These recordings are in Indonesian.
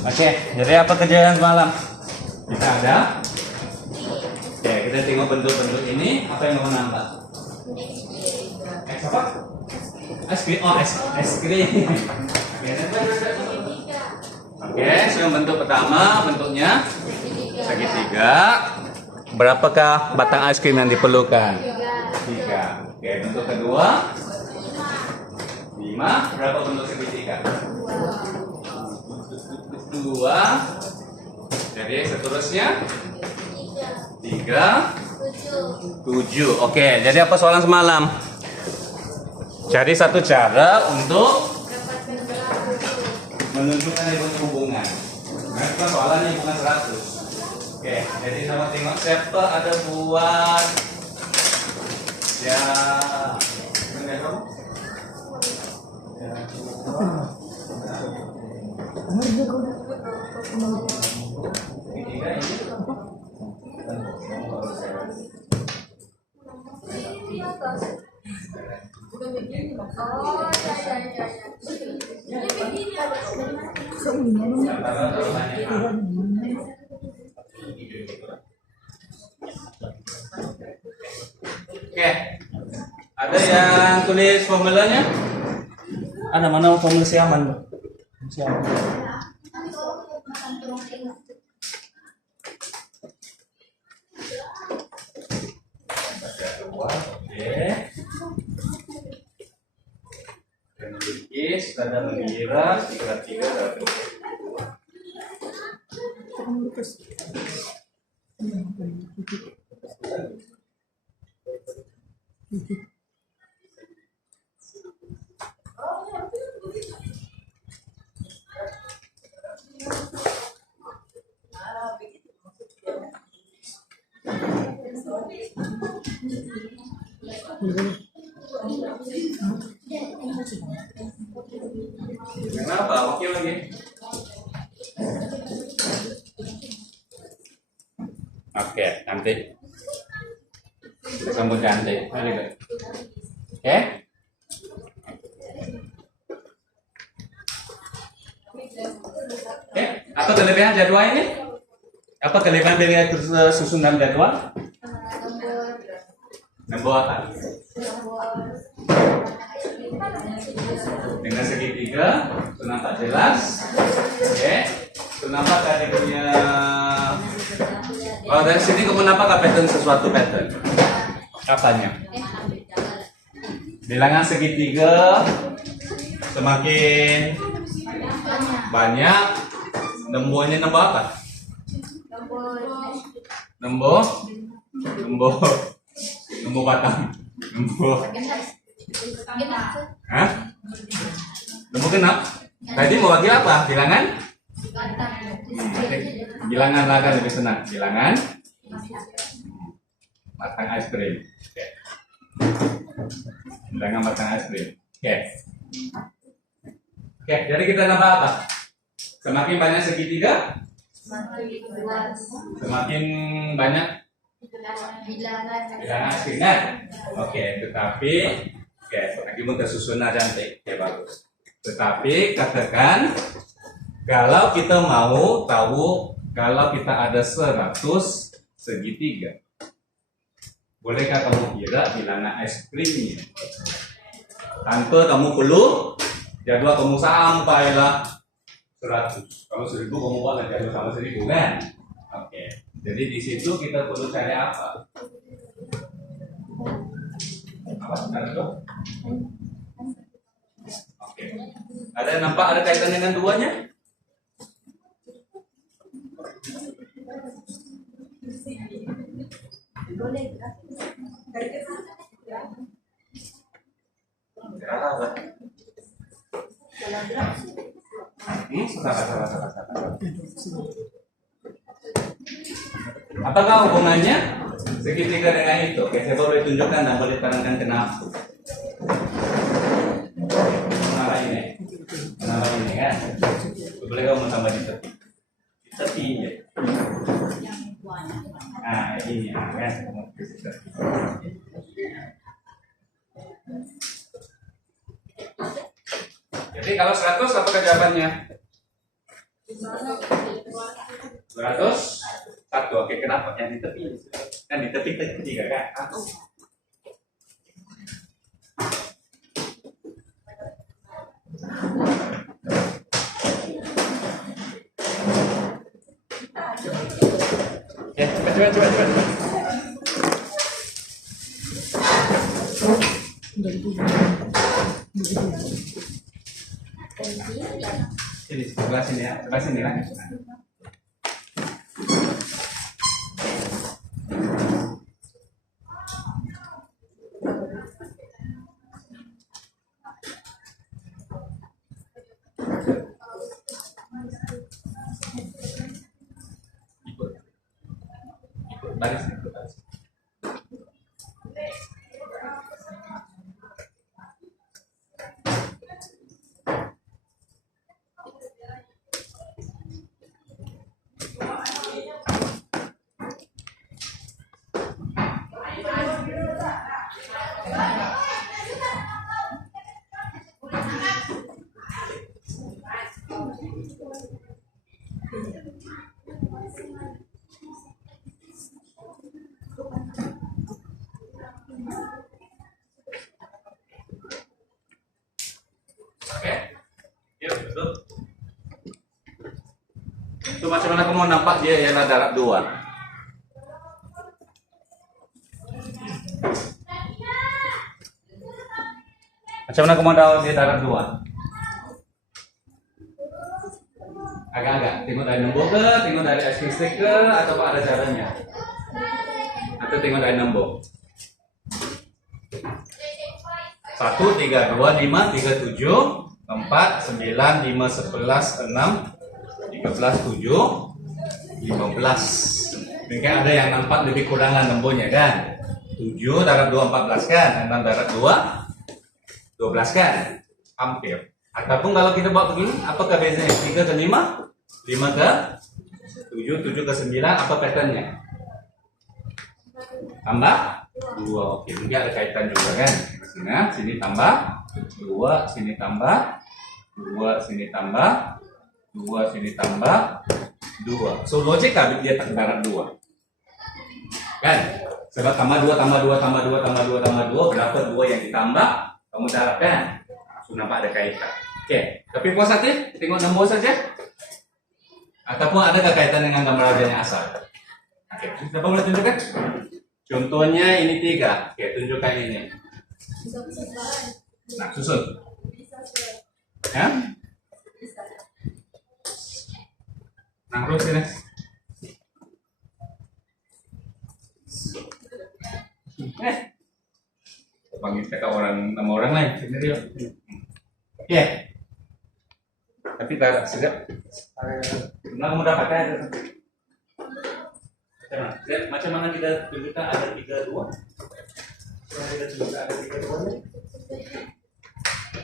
Oke, jadi apa kejadian semalam? Kita ada. Oke, kita tengok bentuk-bentuk ini. Apa yang mau nambah? Apa? Es krim. Oh, es krim. Oke, yang bentuk pertama bentuknya segitiga. Berapakah batang es krim yang diperlukan? 3. Oke, bentuk kedua 5. Berapa bentuk segitiga? 2. Jadi seterusnya 3, 7. Oke, jadi apa soalan semalam? Cari satu cara untuk menunjukkan hubungan. Nah, itu soalannya bukan 100. Oke, jadi sama tengok siapa ada buat ya benar Oke, ada yang tulis formulanya? Ada mana formula siaman? Siaman. Oke. Dan melukis, tanda mengira, 3 dan 2. Kenapa? Oke lagi. Oke, nanti sambut cantik. Oke. Oke, apa kelebihan jadwal ini? Apa kelebihan dari susunan jadwal? Nombor apa? Dengan segitiga, itu nampak jelas. Oke, itu nampak tadi punya. Oh, dari sini kamu nampak pattern sesuatu pattern. Katanya. Bilangan segitiga semakin banyak, nombornya nambah apa? Nombor batang. Hah? Nombor genap? Tadi mau bagi apa? Bilangan? Bilangan lah kan lebih senang. Bilangan batang es krim. Oke. Bilangan batang es krim. Oke. Oke, jadi kita nambah apa? Semakin banyak segitiga, semakin banyak bilangan es krim. Oke, tetapi lagi mau tersusun cantik. Oke, bagus. Tetapi katakan kalau kita mau tahu kalau kita ada 100 segitiga, bolehkah kamu kira bilangan es krimnya? Tanpa kamu perlu jadwal kamu sampailah 100. Kalau 1000 kamu buat jadwal sama 1000 kan? Oke. Jadi di situ kita perlu cari apa? Apa? Oke. Ada yang nampak ada kaitan dengan duanya? Apakah hubungannya segitiga dengan itu? Oke, saya boleh tunjukkan dan boleh terangkan kenapa. Kenapa ini kan? Boleh kamu tambah di tepi. Di tepinya. Nah, ini kan. Jadi kalau 100 apa jawabannya? 201. Oke, kenapa? Yang di tepi. Kan di tepi tiga kan? Ya, coba. Sini, sebelah sini ya, sebelah sini lah. Ikut baris. Oke, yuk tutup. Itu macam mana kamu nampak dia ialah darat 2? Macam mana kamu tahu dia darat 2? Agak-agak, tengok dari nombor ke, tengok dari SPST ke, atau ada caranya? Atau tengok dari nombor? 1, 3, 2, 5, 3, 7, 4, 9, 5, 11, 6, 13, 7, 15. Mungkin ada yang nampak lebih kurangan nombornya kan? 7 darat 2, 14 kan? 6 darat 2, 12 kan? Hampir. Ataupun kalau kita buat begini, apakah bezanya? 3 ke 5, 5 ke 7, 7 ke 9, apa patternnya? Tambah 2. Oke, mungkin ada kaitan juga kan? Nah, sini tambah 2, sini tambah 2, sini tambah 2, sini tambah 2. So logik kan dia tak darat 2. Kan? Sebab tambah 2, tambah 2, tambah 2, tambah 2, tambah 2, berapa 2 yang ditambah? Kamu darat kan? So nampak ada kaitan. Oke, tapi puas hati, tengok nombor saja. Ataupun adakah kaitan dengan gambar rajanya asal? Oke, siapa boleh tunjukkan? Contohnya ini 3. Oke, tunjukkan ini. Nah, susun. Ya? Nah, terus ini. Panggil ke orang nama orang lain. Sini dia. Oke. Tapi tak sedap. Nah, kamu dapatkan. Macam mana kita tunjukkan ada 3, 2? Kita tunjukkan ada 3, 2 nya.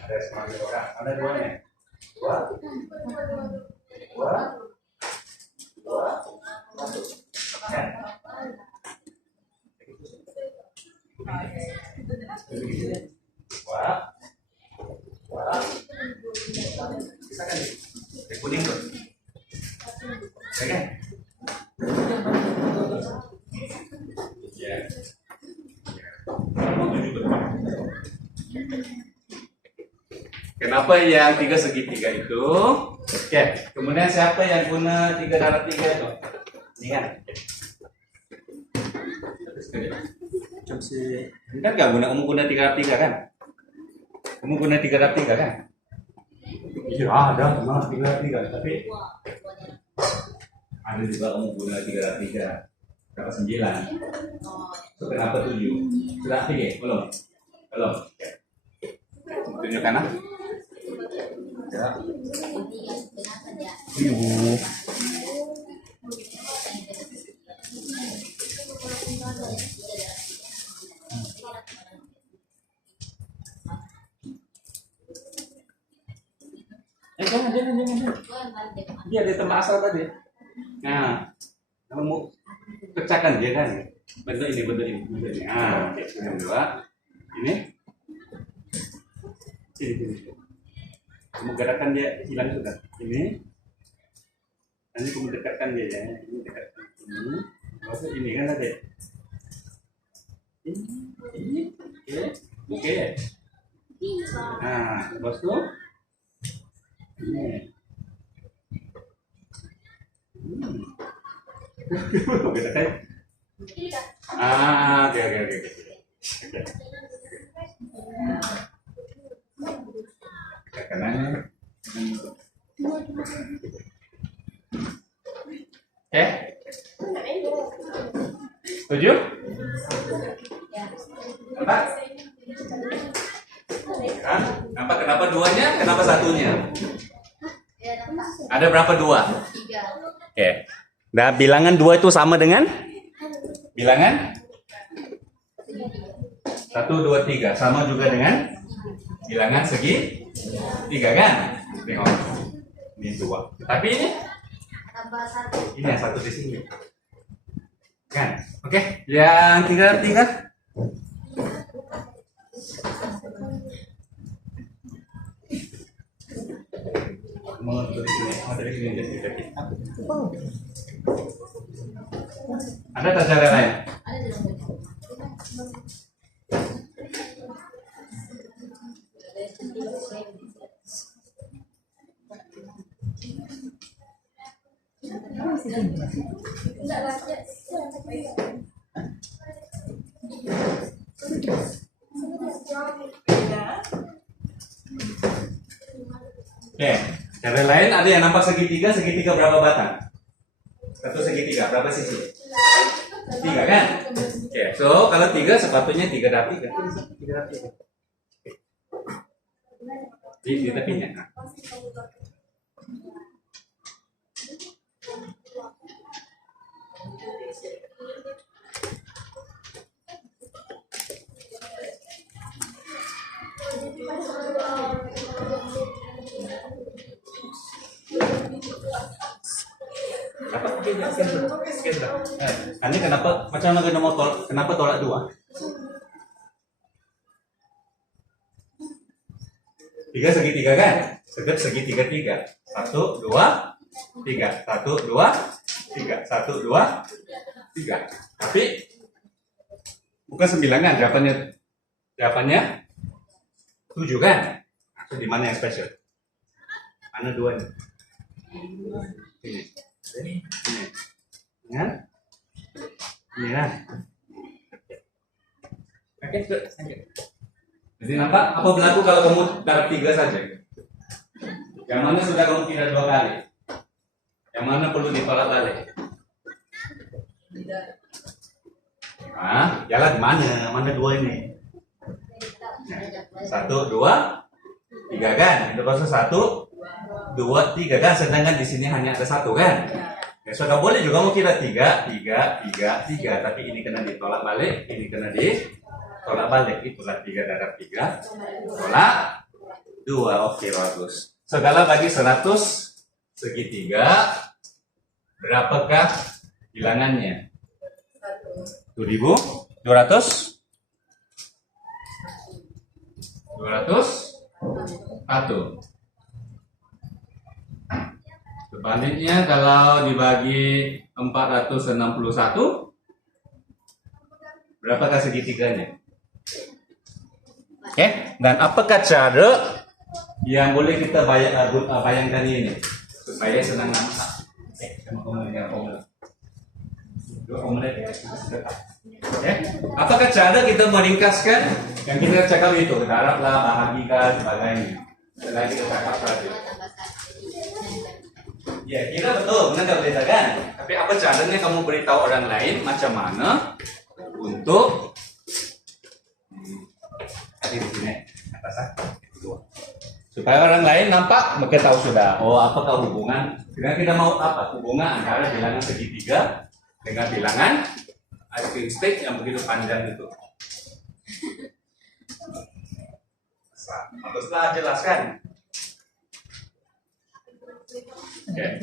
Ada semangat orang. Ada 2 nya. 2. 2. 2. 1. Kan? Wah. Bisa kan? Kuning tuh. Oke kan? Ya. Kenapa yang 3 segitiga itu? Oke, kemudian siapa yang guna 3 darat 3 itu? Ini kan? Ini kan gak guna, kamu guna 3 darat 3 kan? Kamu guna 3 darat 3 kan? Iya ada, cuma 3 darat 3, tapi ada juga kamu guna 3 darat 3. Berapa 9? So, kenapa 7? Sudah pikir? Belum? Belum? Tunjukkan ah. Ya. Jangan. Dia di tempat asal tadi. Nah, kamu pecahkan dia kan? Bentuk ini. Ah, yang kedua, ini. Sini. Kamu gerakan dia hilang sudah. Ini. Nanti kamu dekatkan dia ya. Ini dekatkan ini. Lalu ini kan ada. Ini. Oke. Oke. Nah, terus tuh. Ini. Kita kan. Oke, oke, oke, oke. Kanannya. Oke. Setuju? Nampak? Hah? Nampak kenapa duanya? Kenapa satunya? Ada berapa dua? Oke. Nah, bilangan dua itu sama dengan bilangan 1, 2, 3 sama juga dengan bilangan segi 3 kan? Tengok. Ini 2. Tapi ini yang satu di sini. Kan? Oke, yang 3. Mau dari sini ada tak cara lain? Oke, cara lain ada yang nampak segitiga berapa batang? Satu segitiga, berapa sisi? 3 kan? Oke, so kalau 3 sepatunya 3 dapet 3 dapet. Di tepinya. Ini kenapa macam mana kena motor? Kenapa tolak 2? 3 segitiga kan? Segitiga 3. 1, 2, 3. 1, 2, 3. 1, 2, 3. Tapi bukan 9 kan? Jawabannya 7 kan? So, di mana yang spesial? Mana 2 nih? Ini. Kan? Ini kan? Oke, jadi nampak apa berlaku kalau kamu dapat 3 saja? Yang mana sudah kamu kira 2 kali? Yang mana perlu ditolak balik? Jalan di mana? Mana 2 ini? 1, 2, 3 kan? Itu proses 1, 2, 3 kan? Sedangkan di sini hanya ada 1 kan? Ya sudah boleh juga mau kira 3, 3, tapi ini kena ditolak balik, ini kena ditolak balik. Itulah 3 darab 3 tolak 2. Oke, bagus. Segala bagi 100 segitiga, berapakah bilangannya? 7.200 201. Sebaliknya kalau dibagi 461, berapakah segitiganya? Oke, dan apakah cara yang boleh kita bayangkan ini supaya senang nampak? Apakah cara kita meringkaskan yang kita cakap itu, darablah, bahagikan, sebagainya? Setelah kita cakap tadi. Ya, kira betul, benar kalau beda kan? Tapi apa caranya kamu beritahu orang lain macam mana untuk tadi di sini atas supaya orang lain nampak mereka tahu sudah. Oh, apakah hubungan? Kita mau apa hubungan antara bilangan segitiga dengan bilangan ice cream stick yang begitu panjang itu? Baguslah jelaskan. Oke.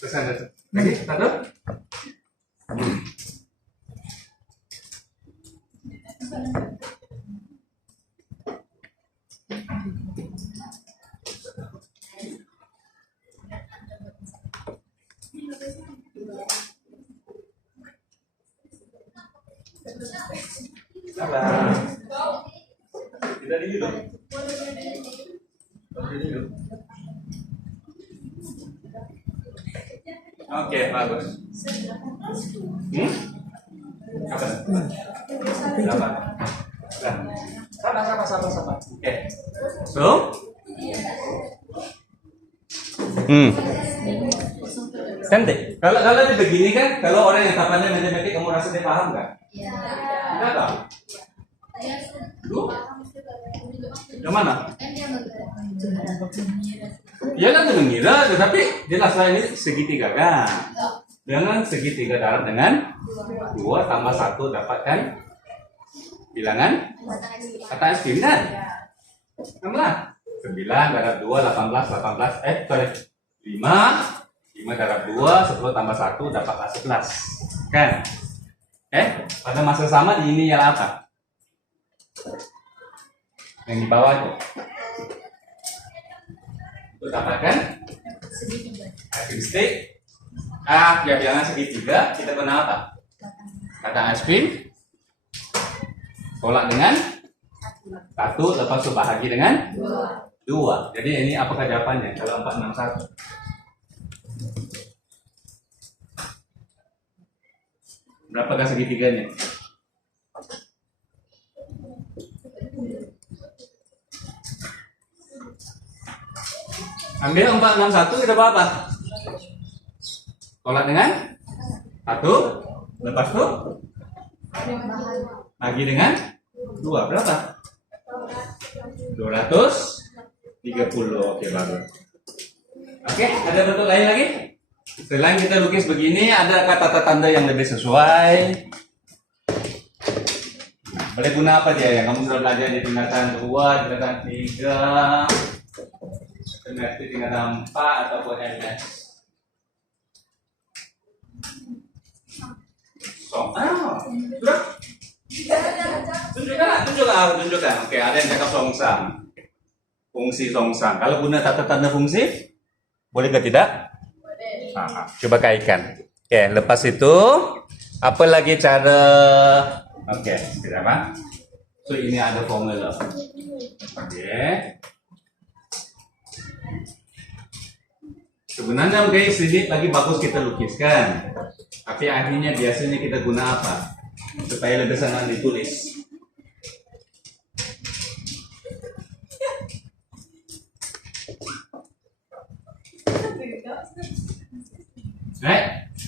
Terus ada lagi satu. Sabar. Kita di dulu. Oke, bagus. Apa? Sabar. Sabar. Oke. So. Cantik. Kalau dia begini kan, kalau orang yang tak pandai matematik, kamu rasa dia paham nggak? Iya. Kenapa? Yang mana? Ya kan mengira, tetapi jelaslah ini segitiga kan. Dengan segitiga darat dengan 2 tambah 1 dapatkan bilangan kata ekstrim kan? 6 9 darat 2 18 sorry 5 darat 2 10 tambah 1 dapat 11 kan? Pada masa sama di ini ialah apa? Yang di bawah itu untuk dapatkan ekstrim ya bilangan segitiga kita guna apa? Kata ekstrim tolak dengan 1 lepas itu bahagi dengan 2. Jadi ini apakah jawabannya kalau 461? Berapakah segitiganya? Ambil 461 kita apa? Tolak dengan 1 lepas itu bagi dengan 2 berapa? 230. Oke, bagus. Oke, ada bentuk lain lagi? Selain kita lukis begini, ada kata tanda yang lebih sesuai. Boleh guna apa dia yang kamu sudah belajar di tingkatan 2, tingkatan 3, tingkatan 4 ataupun MS. Sudah? Tunjukkan. Oke, ada yang cakap songsang. Fungsi songsang. Kalau guna tata tanda fungsi, boleh ke tidak? Coba kaitkan. Oke, lepas itu apa lagi cara? Oke, apa? So ini ada formula. Oke. Sebenarnya guys, ini lagi bagus kita lukiskan. Tapi akhirnya biasanya kita guna apa? Supaya lebih senang ditulis.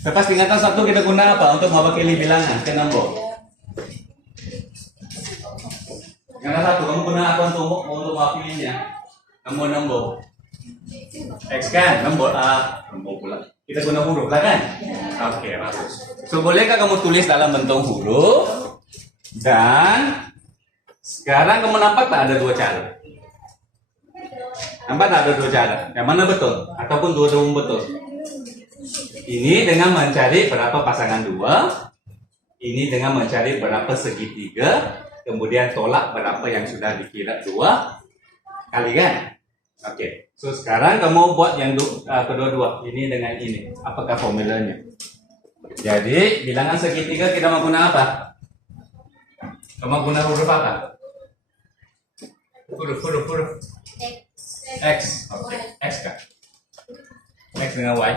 Lepas tingkatan 1 kita guna apa? Untuk mewakili bilangan ke nombor. Tingkatan 1 kamu guna apa untuk mewakilinya? Nombor. X kan? Nombor A. Nombor pula. Kita guna huruf lah kan? Oke, bagus. So, bolehkah kamu tulis dalam bentuk huruf? Dan sekarang kamu nampak tak ada 2 cara? Nampak tak ada 2 cara? Yang mana betul? Ataupun dua-dua betul? Ini dengan mencari berapa pasangan 2. Ini dengan mencari berapa segitiga. Kemudian tolak berapa yang sudah dikira 2 kali kan? Oke. So sekarang kamu buat yang kedua-dua. Ini dengan ini. Apakah formulanya? Jadi bilangan segitiga kita mau guna apa? Kamu guna huruf apa? Huruf. X. Oke. X kan? X dengan Y.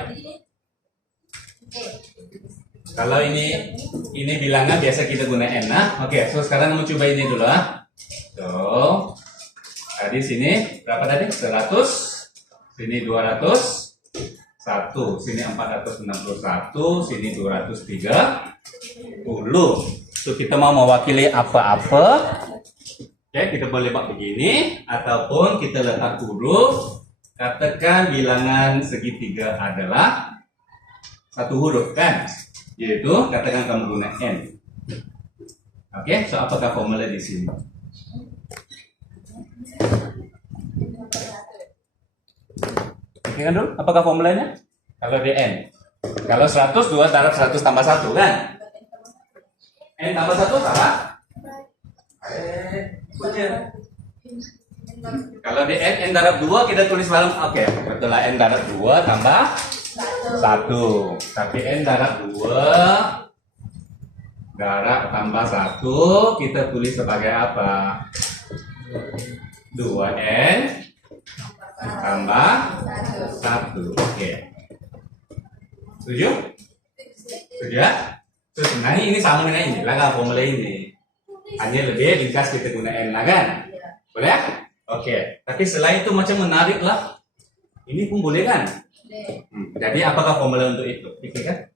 Kalau ini bilangan biasa kita guna N. Oke, so sekarang kamu coba ini dulu. So, tadi sini berapa tadi? 100. Sini 200. 1. Sini 461. Sini 230. So, kita mau mewakili apa-apa. Oke, kita boleh buat begini. Ataupun kita letak huruf. Katakan bilangan segitiga adalah 1 huruf kan, yaitu katakan kamu guna N. Oke, so apakah formula di sini? Pikirkan dulu, apakah formulanya? Kalau di N, kalau 100 2 darab 100 tambah 1 kan? N tambah 1 salah? Kalau di N darab 2 kita tulis dalam, oke, betul lah, N darab 2 tambah 1. Tapi N darab 2 Darab tambah 1 kita tulis sebagai apa? 2N tambah 1. Oke. Setuju? Setuju ya? Terus sebenarnya ini sama dengan ini, lah formula ini. Hanya lebih ringkas kita guna N lah kan? Boleh ya? Oke. Tapi selain itu macam menarik lah. Ini pun boleh kan? Jadi apakah formula untuk itu? Pikirkan.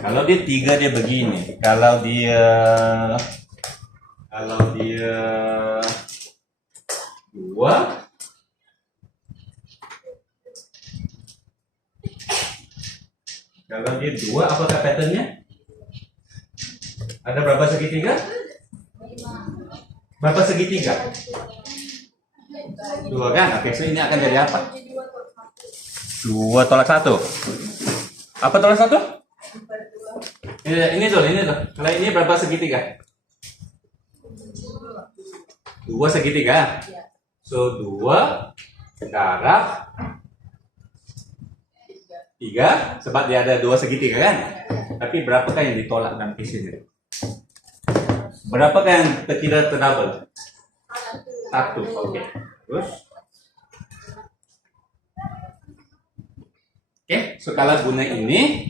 Kalau dia 3 dia begini. Kalau dia 2, kalau dia 2 apakah patternnya? Ada berapa segitiga? Berapa segitiga? 2 kan? Oke, so ini akan jadi apa? 2 tolak 1. Apa tolak 1? Ini tuh. Kalau ini berapa segitiga? 2 segitiga. So 2 darab 3, sebab dia ada 2 segitiga kan? Tapi berapakah yang ditolak dalam case ini? Berapakah yang tidak terdouble? 1. Oke. Terus? Oke, so kalau guna ini,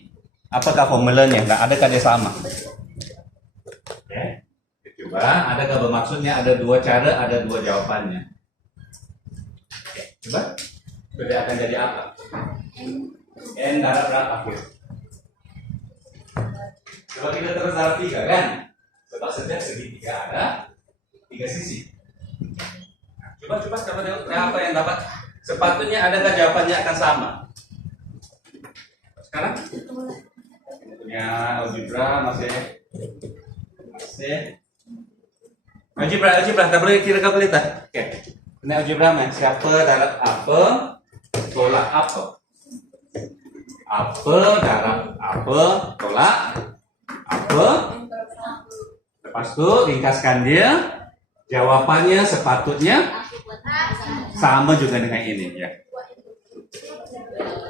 apakah formulanya? Nggak adakah dia sama? Oke, coba. Adakah bermaksudnya ada 2 cara, ada 2 jawabannya? Oke, coba. Sudah akan jadi apa? N darab berapa? Coba kita terus darab 3 kan? Sebab setiap segitiga ada 3 sisi. Nah, coba apa yang dapat? Sepatutnya adakah jawabannya akan sama? Sekarang punya algebra masih algebra tak boleh kira kalkulator. Oke. Ini algebra siapa darab apa tolak apa? Apa darab apa tolak apa? Lepas itu ringkaskan dia. Jawabannya sepatutnya sama juga dengan ini ya.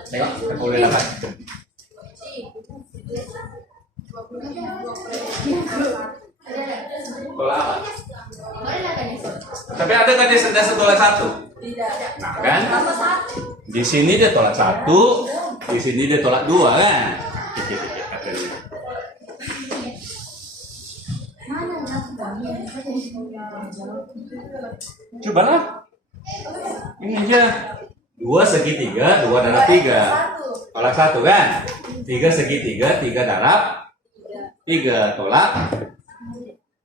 Tengok, kita boleh dapat. Tolak apa? Tapi ada kan dia sentiasa tolak 1? Tidak. Nah kan? Di sini dia tolak 1, di sini dia tolak 2 kan? Cobalah. Ini aja. 2 segitiga, 2 darab 3. Tolak 1 kan? 3 segitiga, 3 darab 3. Tolak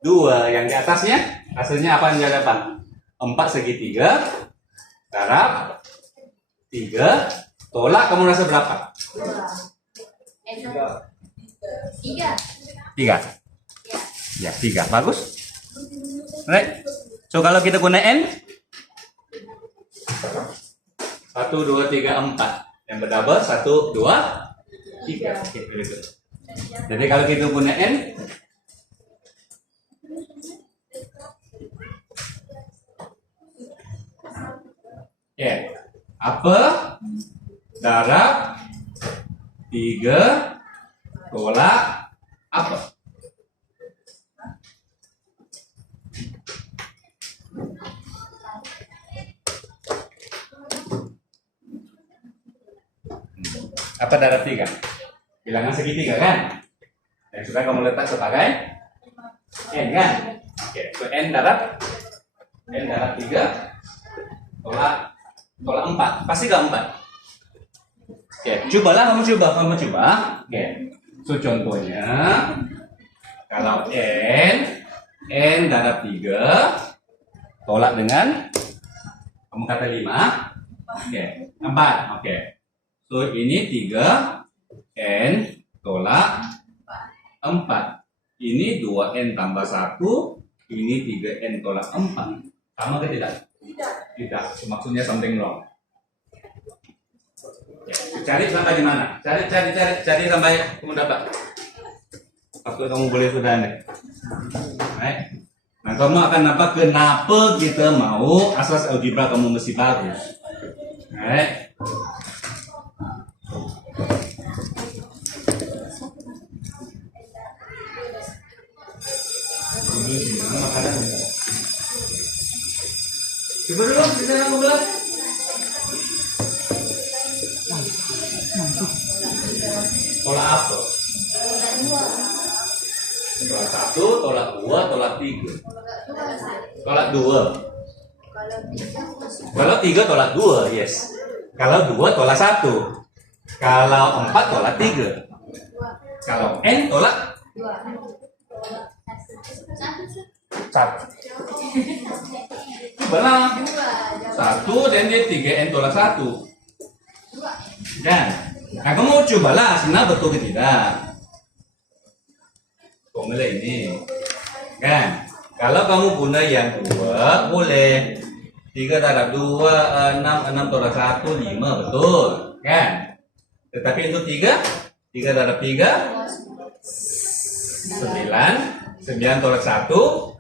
2. Yang di atasnya, hasilnya apa yang di depan? 4 segitiga, darab 3. Tolak, kamu rasa berapa? 3. Ya, 3. Bagus. Right. So kalau kita guna N 1, 2, 3, 4 yang berdouble 1, 2, 3. Oke, begitu. Jadi kalau kita guna N ya, apa darab 3 tolak apa? Apa darab 3? Bilangan segitiga kan? Yang sudah kamu letak sebagai N kan? Oke, so N darab 3 tolak 4. Pasti gak 4? Oke, cobalah kamu coba. Oke, so contohnya kalau N darab 3 tolak dengan kamu kata 5. Oke, 4. Oke. So ini 3 N tolak 4. Ini 2N tambah 1. Ini 3N tolak 4. Sama ke tidak? Tidak. Maksudnya something wrong. Ya, cari sampai di mana? Cari sampai kamu dapat. Waktu kamu boleh sudah nih. Baik. Nah, kamu akan nampak kenapa kita mau asas algebra kamu mesti bagus. Baik. Coba dulu, bisa kamu bilang. Tolak apa? Tolak 1, tolak 2, tolak 3. Tolak 2. Kalau 3 tolak 2, yes. Kalau 2 tolak 1. Kalau 4 tolak 3. Kalau N tolak 1. Benar. 1 dan dia 3N tolak 1. Dan, nah kamu cobalah sebenarnya betul ke tidak. Formula ini kan, kalau kamu guna yang 2 boleh 3 terhadap 2, 6 tolak 1, 5, betul kan. Tetapi untuk 3 terhadap 3, 9 tolak 1,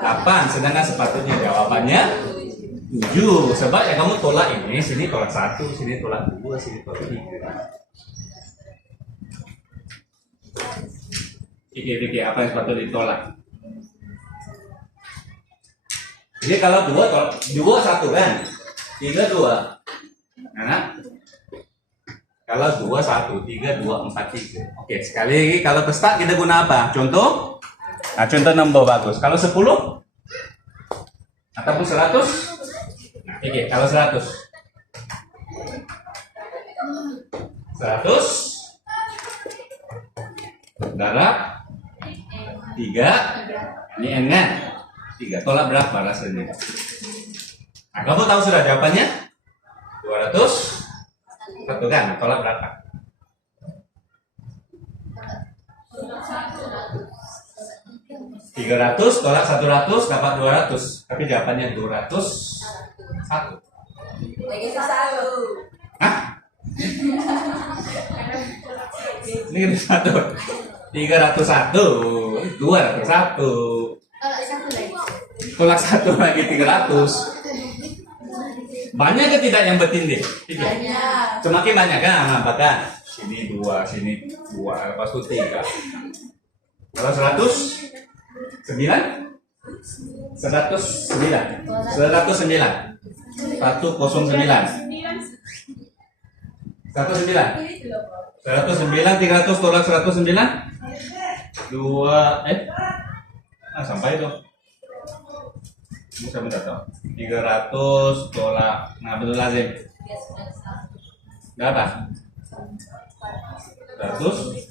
8. Sedangkan sepatutnya jawabannya 7. Sebab yang kamu tolak ini, sini tolak 1, sini tolak 2, sini tolak 3. Pikir-pikir apa yang sepatutnya ditolak. Jadi kalau 2 tolak 2 1 kan? 3 2. Nah, kalau 2 1, 3 2 4 3. Oke, sekali lagi kalau ke start kita guna apa? Contoh? Nah, contoh nombor bagus. Kalau 10 ataupun 100? Nah, oke, kalau 100. 100 darab 3, ini N kan? 3, tolak berapa rasanya? Nah, kamu tahu sudah jawabannya? 200 1 kan? Tolak berapa? 300 tolak 100 dapat 200. Tapi jawabannya 201. Lagi satu. Hah? Ini kan 1. 301, 201. Tolak satu lagi. Tolak 1 lagi 300. Banyak ke tidak yang bertindih? Tidak. Banyak. Semakin banyak kan? Apakah? Sini 2, sini 2, lepas itu 3. Kalau 100 9 109 109 109 109 300 tolak 109 2 sampai itu bisa minta tahu 300 tolak betul lazim berapa 100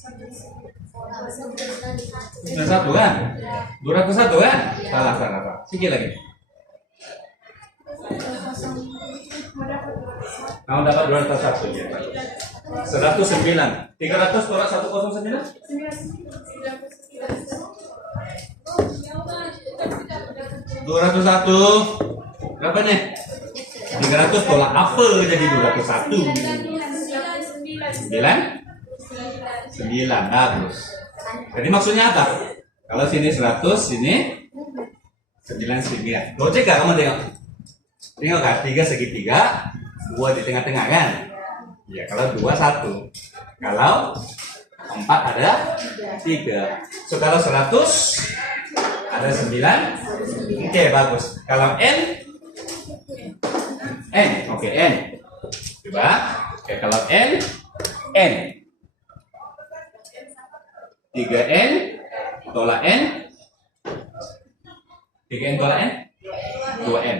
101 kan 201 kan salah sikit lagi kamu dapat 201 ya 109 300 tolak 109 201 berapa nih 300 tolak apa jadi 201 9 bagus. Jadi maksudnya apa? Kalau sini 100, sini 9 logik gak kamu tengok? Tengok kan? 3 segitiga, 2 di tengah-tengah kan? Ya kalau 2 1. Kalau 4 ada 3. So kalau 100 ada 9. Oke, bagus. Kalau N oke N. Coba. Oke, kalau N 3N tolak N 3N tolak N 2N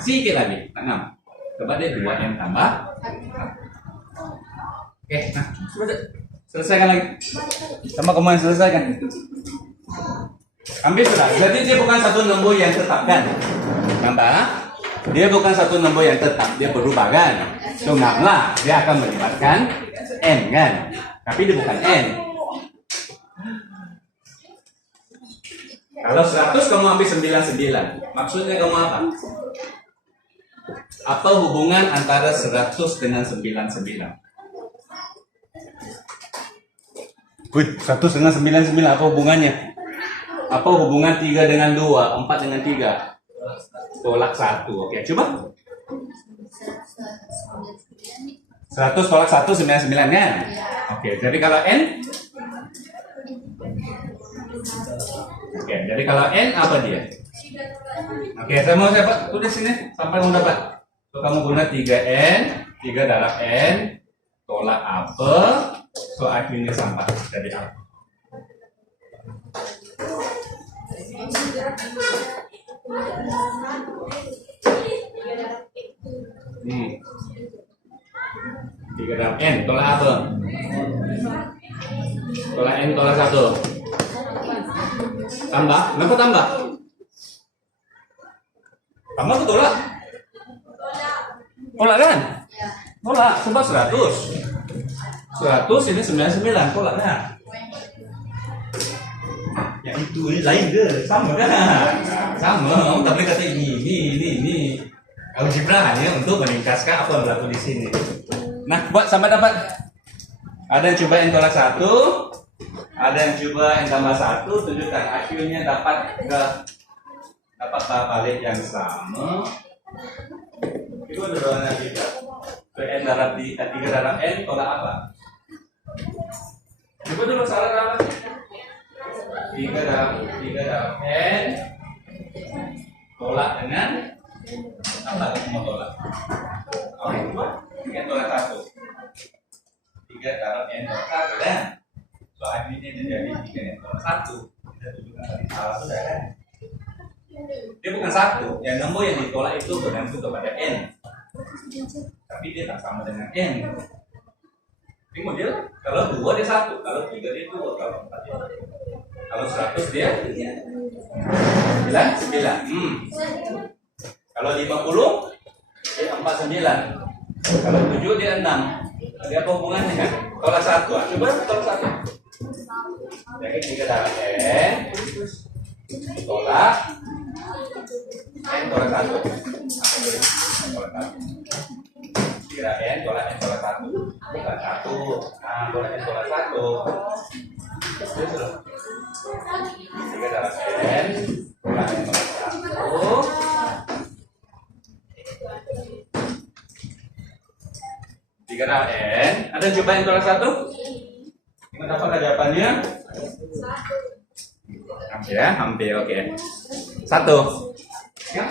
sedikit lagi 6 coba deh 2N tambah oke nah selesaikan lagi sama kamu yang selesaikan ambil sudah jadi dia bukan satu nombor yang tetap kan nambah dia bukan satu nombor yang tetap dia berubah kan so ngamlah dia akan melibatkan N kan tapi dia bukan N. Kalau 100 kamu ambil 99. Maksudnya kamu apa? Apa hubungan antara 100 dengan 99? Wih, 100 dengan 99 apa hubungannya? Apa hubungan 3 dengan 2, 4 dengan 3? Tolak 1. Oke, coba. 100 tolak 1 99 kan? Oke, jadi kalau N Oke, jadi kalau N apa dia? Oke, saya mau siapa? Tulis sini sampai mau dapat. So, kamu guna 3N, 3 darab N, tolak apel, so akhirnya sampah jadi apa? Hmm. 3 darab N, tolak apa? Tolak N, tolak 1. Tambah, kenapa tambah? Tambah atau tolak? Tolak kan? Tolak, coba 100. 100 ini 99, tolaknya. Yang itu ini lain ke? Sama kan? Sama, kamu tak boleh kata ini. Algebra hanya untuk meningkatkan apa yang berlaku di sini. Nah, buat sampai dapat. Ada yang coba N tolak 1, ada yang coba N tambah 1, tunjukkan akhirnya dapat balik yang sama. Itu ada doanya juga. N darab 3 darab N tolak apa? Coba dulu salah apa? 3 darab N tolak dengan apa kamu mau tolak? Oh, itu N tolak 1. 3 darab N tolak 1 kan? So akhirnya menjadi 3 N tolak 1. Kita tunjukkan tadi salah sudah kan? Dia bukan 1, yang nomor yang ditolak itu bergantung kepada N. Tapi dia tak sama dengan N. Tengok dia, kalau 2 dia 1, kalau 3 dia 2, kalau 4 dia 1. Kalau 100 dia 9. Kalau 50 dia 49. Kalau 7 dia 6. Ada apa hubungannya kan? Tolak 1, coba tolak 1. Jadi 3 darab N tolak N tolak 1. Tolak 1. 3 N tolak N tolak 1. Tolak 1. Nah, tolak N tolak 1. Terus loh. 3 darab N tolak N tolak 1. 3 darab N. Ada yang coba N tolak 1? Ingat apa jawabannya? Hampir ya, hampir oke. 1. Ya.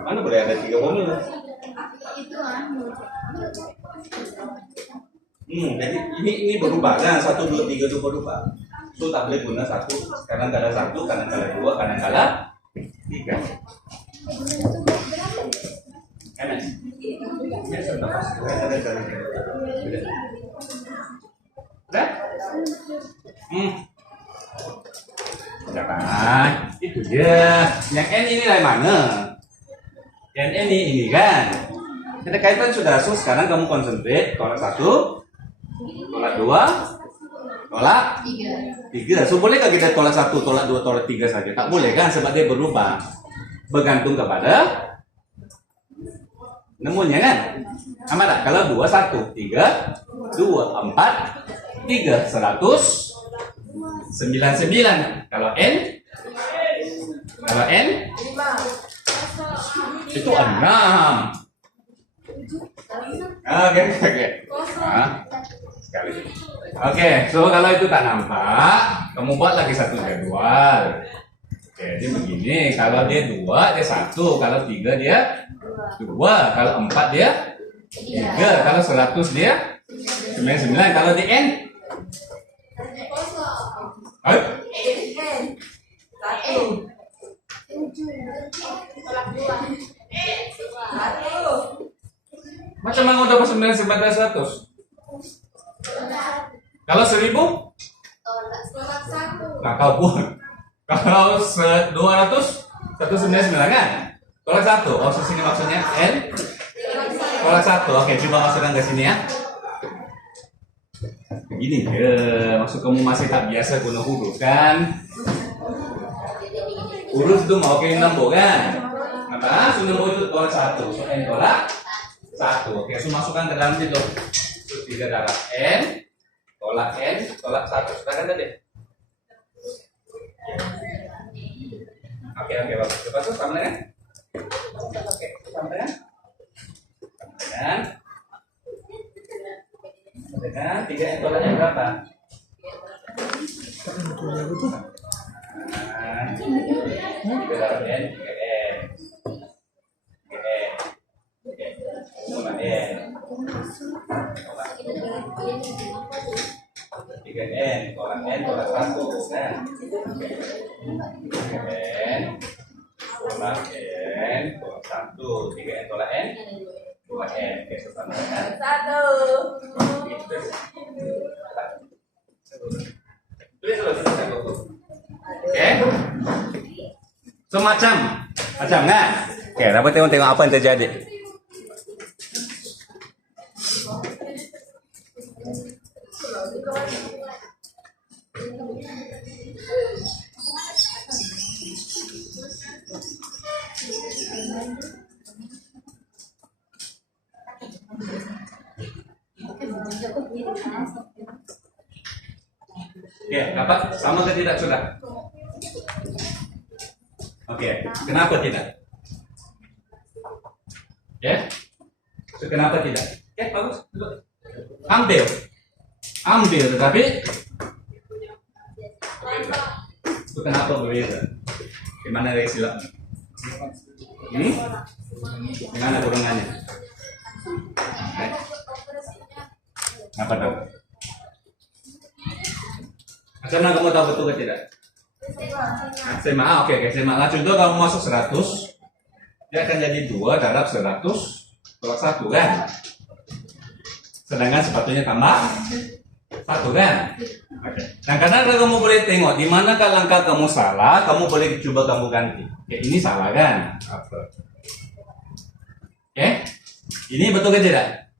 Mana boleh ada 3 formula? Jadi ini berubah kan? 1, 2, 3 itu berubah. So tak boleh guna 1. Kadang-kadang 1, kadang-kadang 2, kadang-kadang 3. Enak. Ya, sudah pasti. Udah? Jangan. Itu dia. Yang N ini dari mana? Yang N ini kan? Kita kaitkan sudah. So sekarang kamu konsentrate. Tolak 1, tolak 2, tolak 3. So bolehkah kita tolak 1, tolak 2, tolak 3 saja? Tak boleh kan? Sebab dia berubah. Bergantung kepada nemunya kan? Sama tak? Kalau 2, 1, 3, 2, 4, 3, 100, 99. Kalau N itu 6. Oke. Nah, sekali. Oke, so kalau itu tak nampak, kamu buat lagi satu jadwal. Oke, dia begini. Kalau dia 2, dia 1. Kalau 3 dia 2. Kalau 4 dia 3. Kalau 100 dia 99. Kalau di N macam mana udah 99 100? Kalau 1000? Nah, kau pun. Kalau 200 199 kan? Tolak 1. Oh, sini maksudnya N. Tolak 1. Oke, coba masukkan ke sini ya. Begini ya, maksud kamu masih tak biasa guna huruf kan? Huruf itu mau ke nombor kan? Maka nombor itu tolak 1. So N tolak 1. Oke, so masukkan ke dalam situ. So 3 darab N tolak 1. Silakan tadi. Oke, bagus. Coba tuh sama kan? Oke, sama kan? Dengan 3 N tolaknya berapa? Tiga darab N, 3N. 3N. Tolak N. Tolak 3N, tolak N, tolak 1. Nah. 3N, tolak N, tolak 1. 3N, tolak N, tolak N. Oke, sama kan? Satu. Tulis dulu, tulis dulu. Oke. Semacam nggak? Oke, dapat tengok apa yang terjadi. Oke, dapat sama ke tidak sudah? Oke, kenapa tidak? Ya, kenapa tidak? Oke, bagus. Ambil, tetapi itu kenapa berbeda? Gimana dari silap? Gimana kurungannya? Apa tahu? Karena kamu tahu betul ke tidak? SMA, oke, SMA. Nah, contoh kamu masuk 100, dia akan jadi 2 darab 100 tolak 1 kan? Sedangkan sepatunya tambah 1 kan? Oke. Nah, karena kamu boleh tengok di mana langkah kamu salah, kamu boleh coba kamu ganti. Oke, ini salah kan? Oke, ini betul ke tidak?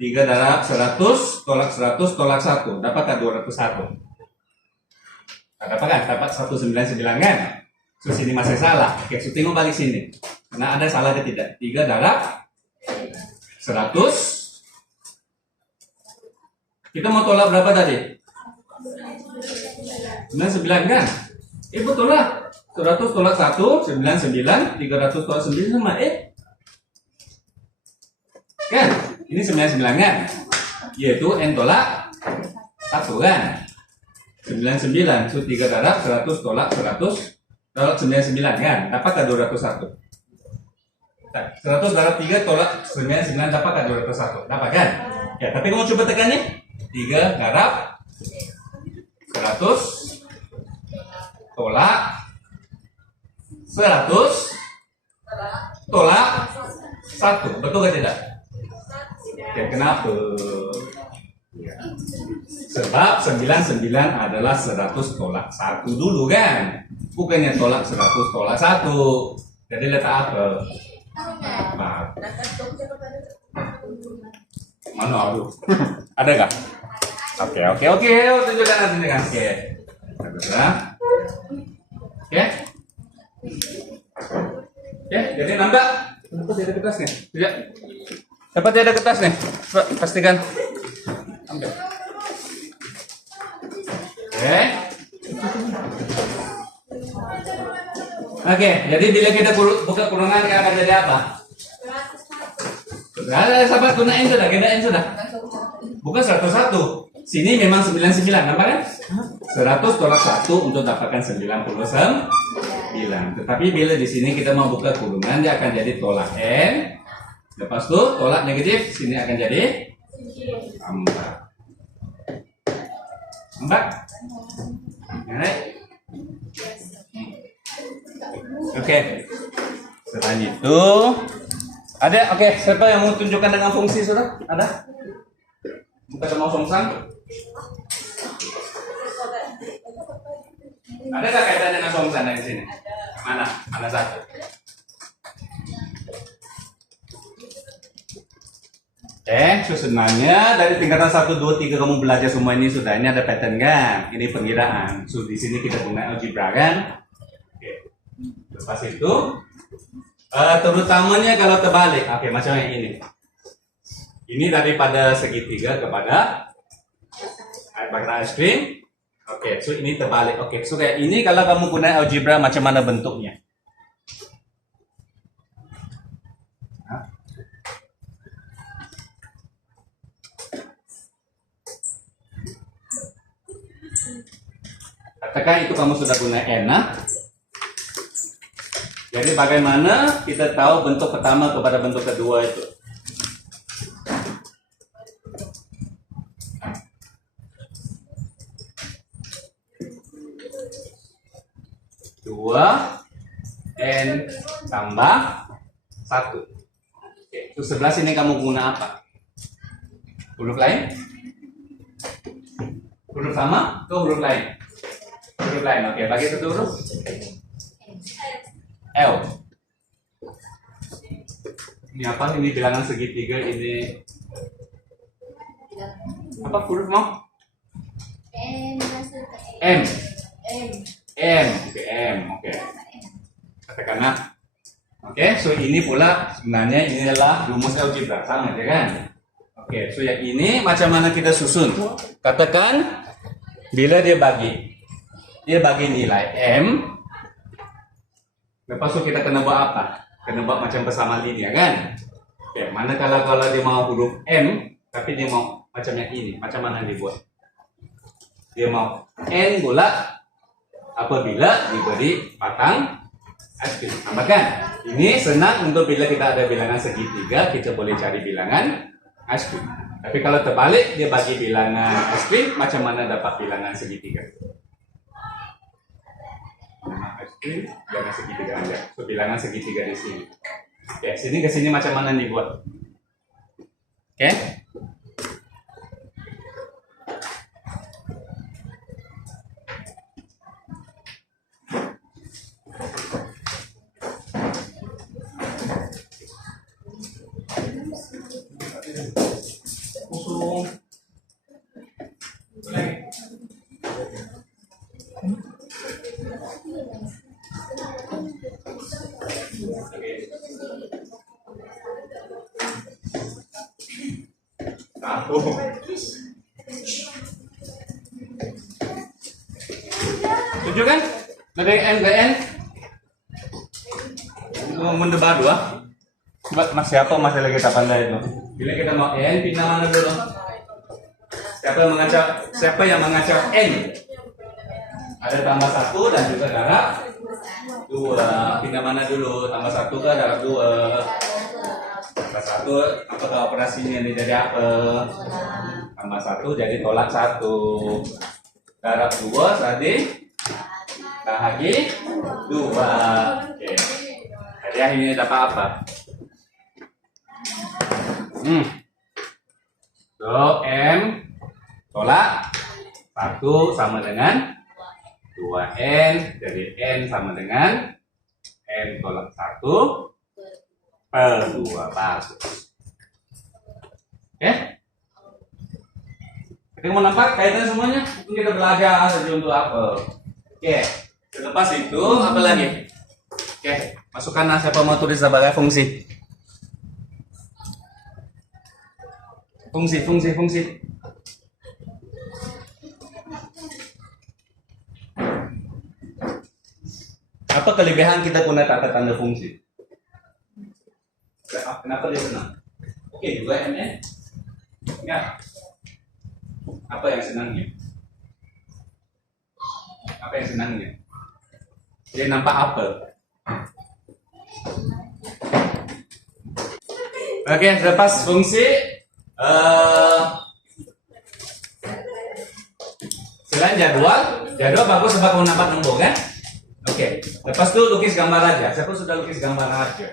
3 darab 100 tolak 100 tolak 1 dapatkah 201? Dapat kan? Dapat 199 kan? Terus ini masih salah. Oke, so tengok balik sini. Nah, ada salah atau tidak? 3 darab 100. Kita mau tolak berapa tadi? 99 kan? Betul lah. 100 tolak 1, 99. 300 tolak 9 sama kan? Ini 99 kan? Yaitu N tolak 1 kan? 99, so 3 darab 100 tolak 100 tolak 99 kan? Dapatkah 201? 100 darab 3 tolak 99 dapatkah 201? Dapat kan? Ya, tapi kamu coba tekan nih. 3 darab 100 tolak 100 tolak 1. Betul kan tidak? Ya, kenapa? Sebab 99 adalah 100 tolak 1 dulu kan? Bukannya tolak 100 tolak 1. Jadi letak apa? Mana aduh? Ada nggak? Oke. Tunjukkan nanti kan. Oke. Oke. Oke, jadi nambah. Dapat ada kertasnya? Tidak. Dapat ada kertasnya? Coba pastikan. Ambil. Oke, jadi bila kita buka kurungan yang akan jadi apa? Sudah, sahabat, gunain sudah, Bukan 101. Sini memang 99, nampak kan? 100 tolak 1 untuk dapatkan 99. Tetapi bila di sini kita mau buka kurungan, dia akan jadi tolak N. Lepas itu tolak negatif, sini akan jadi 4. Oke. Selain itu ada, siapa yang mau tunjukkan dengan fungsi sudah? Ada? Kita mau songsang? Ada nggak kaitan dengan songsang dari sini? Mana satu? Sebenarnya dari tingkatan 1, 2, 3 kamu belajar semua ini sudah. Ini ada pattern kan? Ini pengiraan. So di sini kita gunakan algebra kan? Oke. Lepas itu, terutamanya kalau terbalik. Oke, macam yang ini. Ini daripada segitiga kepada es krim. Oke, so ini terbalik. Oke, so kayak ini kalau kamu gunakan algebra macam mana bentuknya? Katakan itu kamu sudah guna N. Nah. Jadi bagaimana kita tahu bentuk pertama kepada bentuk kedua itu? Dua N tambah 1. Oke, terus sebelah sini kamu guna apa? Huruf lain? Huruf sama atau huruf lain? Huruf lain, oke. Bagi satu huruf? L. Ini apa? Ini bilangan segitiga, ini apa huruf mau? M. M. M. M, oke, M, oke. Katakanlah, oke, so ini pula sebenarnya ini adalah rumus algebra, sama ya kan? Oke, so yang ini macam mana kita susun? Katakan, bila dia bagi nilai M, lepas itu kita kena buat apa? Kena buat macam bersama linear kan? Oke, manakala kalau dia mau huruf M, tapi dia mau macam yang ini, macam mana dibuat? Dia mau N pula apabila diberi batang es krim. Tambahkan. Ini senang untuk bila kita ada bilangan segitiga, kita boleh cari bilangan es krim. Tapi kalau terbalik, dia bagi bilangan es krim, macam mana dapat bilangan segitiga? Bilangan es krim, bilangan segitiga aja. So, bilangan segitiga di sini. Oke, sini ke sini macam mana dibuat? Oke? Kosong. Lagi. Satu. Tujuh kan? Dari N ke N. Mendebar dua. Mas siapa masih lagi tak pandai itu? Bila kita mau N, pindah mana dulu? Siapa yang mengacau N? Ada tambah 1 dan juga darab 2. Pindah mana dulu? Tambah 1 ke darab 2? Tambah 1, apakah operasinya ini jadi apa? Tambah 1 jadi tolak 1. Darab 2 tadi bahagi 2. Oke. Jadi yang ini dapat apa? So, M tolak 1 sama dengan 2N. Jadi N sama dengan N tolak 1 per 2. Bagus. Oke? Kita mau nampak kaitan semuanya? Mungkin kita belajar saja untuk apa. Oke. Lepas itu apa lagi? Oke. Masukkan siapa mau tulis sebagai fungsi. Fungsi. Apa kelebihan kita guna kata tanda fungsi? Kenapa dia senang? Oke, juga M. Ya. Apa yang senangnya? Dia nampak apa? Oke, lepas fungsi. Selain jadwal bagus sebab mau nampak nombor kan? Oke, lepas itu lukis gambar aja. Siapa sudah lukis gambar aja?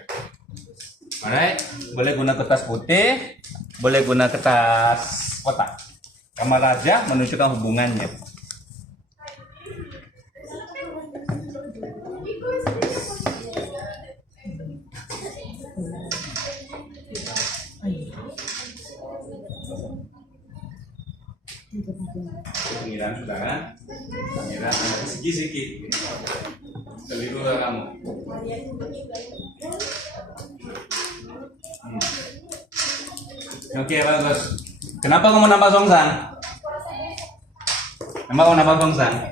Alright, boleh guna kertas putih, boleh guna kertas kotak. Gambar aja menunjukkan hubungannya. Pengiran sudah kan? Pengiran segi-segi. Keliru lah kamu. Oke, bagus. Kenapa kamu nambah songsang?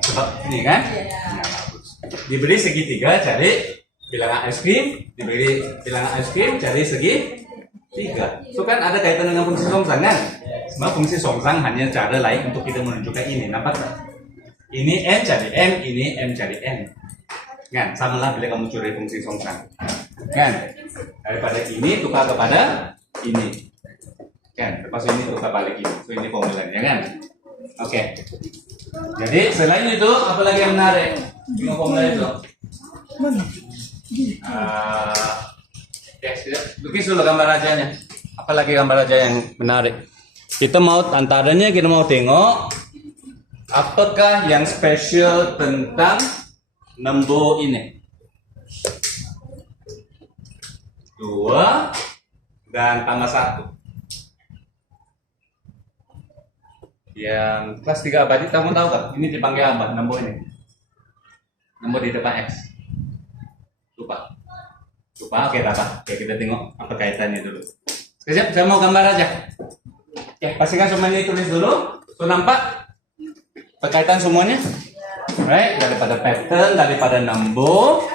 Sebab ini kan? Ya, bagus. Diberi segitiga cari bilangan es krim, diberi bilangan es krim cari segitiga. Itu kan ada kaitan dengan fungsi songsang kan? Sebab fungsi songsang hanya cara lain untuk kita menunjukkan ini. Nampak tak? Ini N jadi N, ini M jadi N. Kan, samalah bila kamu curi fungsi songkang. Kan, daripada ini tukar kepada ini. Kan, lepas ini tukar balik ini. So ini formulanya kan. Oke. Jadi selain itu apa lagi yang menarik? Tengok formula itu. Ya, lukis dulu gambar rajanya. Apalagi gambar raja yang menarik. Kita mau antaranya kita mau tengok apakah yang spesial tentang nomor ini. 2 dan tambah 1. Yang kelas 3 abadi kamu tahu kan? Ini dipanggil apa nomor ini? Nomor di depan X. Lupa. Oke, apa? Oke, kita tengok apa kaitannya dulu. Siap, saya mau gambar aja. Oke, pastikan semuanya tulis dulu. So, nampak berkaitan semuanya? Right, daripada pattern, daripada number,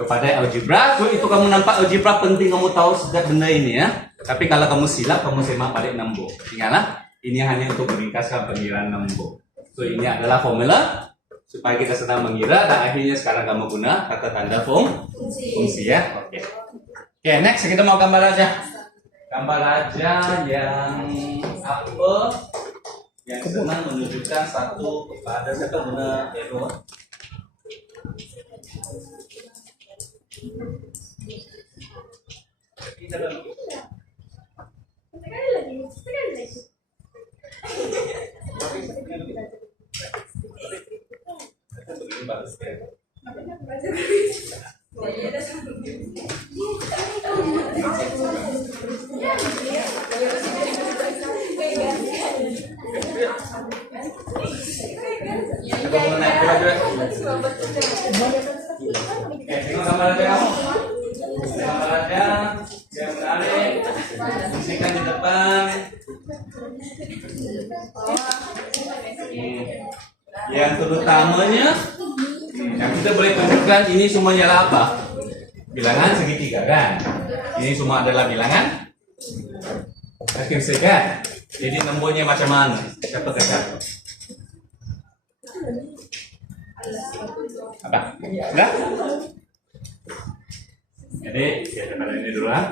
kepada algebra. So, itu kamu nampak algebra penting kamu tahu sejak benda ini ya. Tapi kalau kamu silap, kamu semak balik number. Ingatlah, ini hanya untuk meringkaskan pengiraan number. So, ini adalah formula supaya kita senang mengira dan akhirnya sekarang kamu guna kata tanda fungsi ya. Oke. Oke, next kita mau gambar aja. Gambar aja yang apa? Yang senang menunjukkan satu kepada satu guna arrow. Kita dulu. Tengok gambar aja kamu. Gambar aja yang menarik. Isikan di depan. Yang terutamanya, yang kita boleh tunjukkan ini semuanya adalah apa? Bilangan segitiga kan? Ini semua adalah bilangan akhir kan? Jadi nomornya macam mana? Siapa kata? Apa? Enggak? Jadi kita pada ini dulu lah.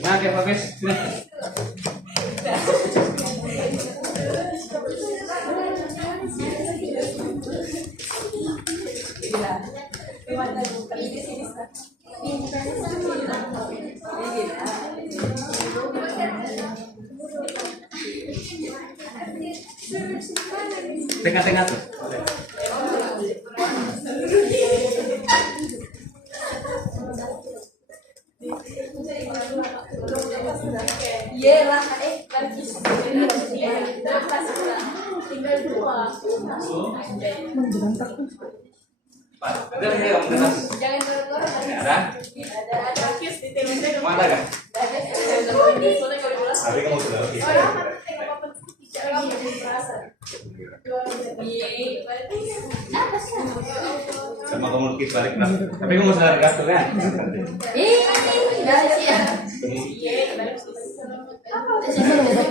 Nah, oke, bagus. Sini. Tengah-tengah tuh. Iyalah, tinggal 2. Ada yang mengenal? Jangan turun-turun. Ada? Ada kios di temen-temen. Mana kan? Tapi kamu sudah oke. Sama kamu lukis balik nah. Tapi kamu sudah kartu kan?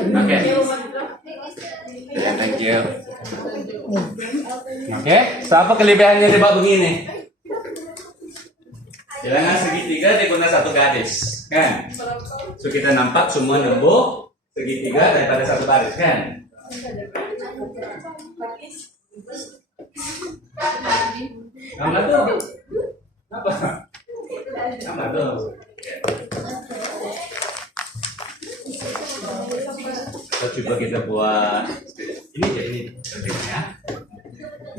Oke. Ya, thank you. Oke, siapa kelebihannya di bab begini? Bilangan segitiga digunakan satu garis, kan? So kita nampak semua nembok segitiga daripada satu garis, kan? Gambar tuh apa? Gambar tuh. Coba kita buat ini aja ini ya.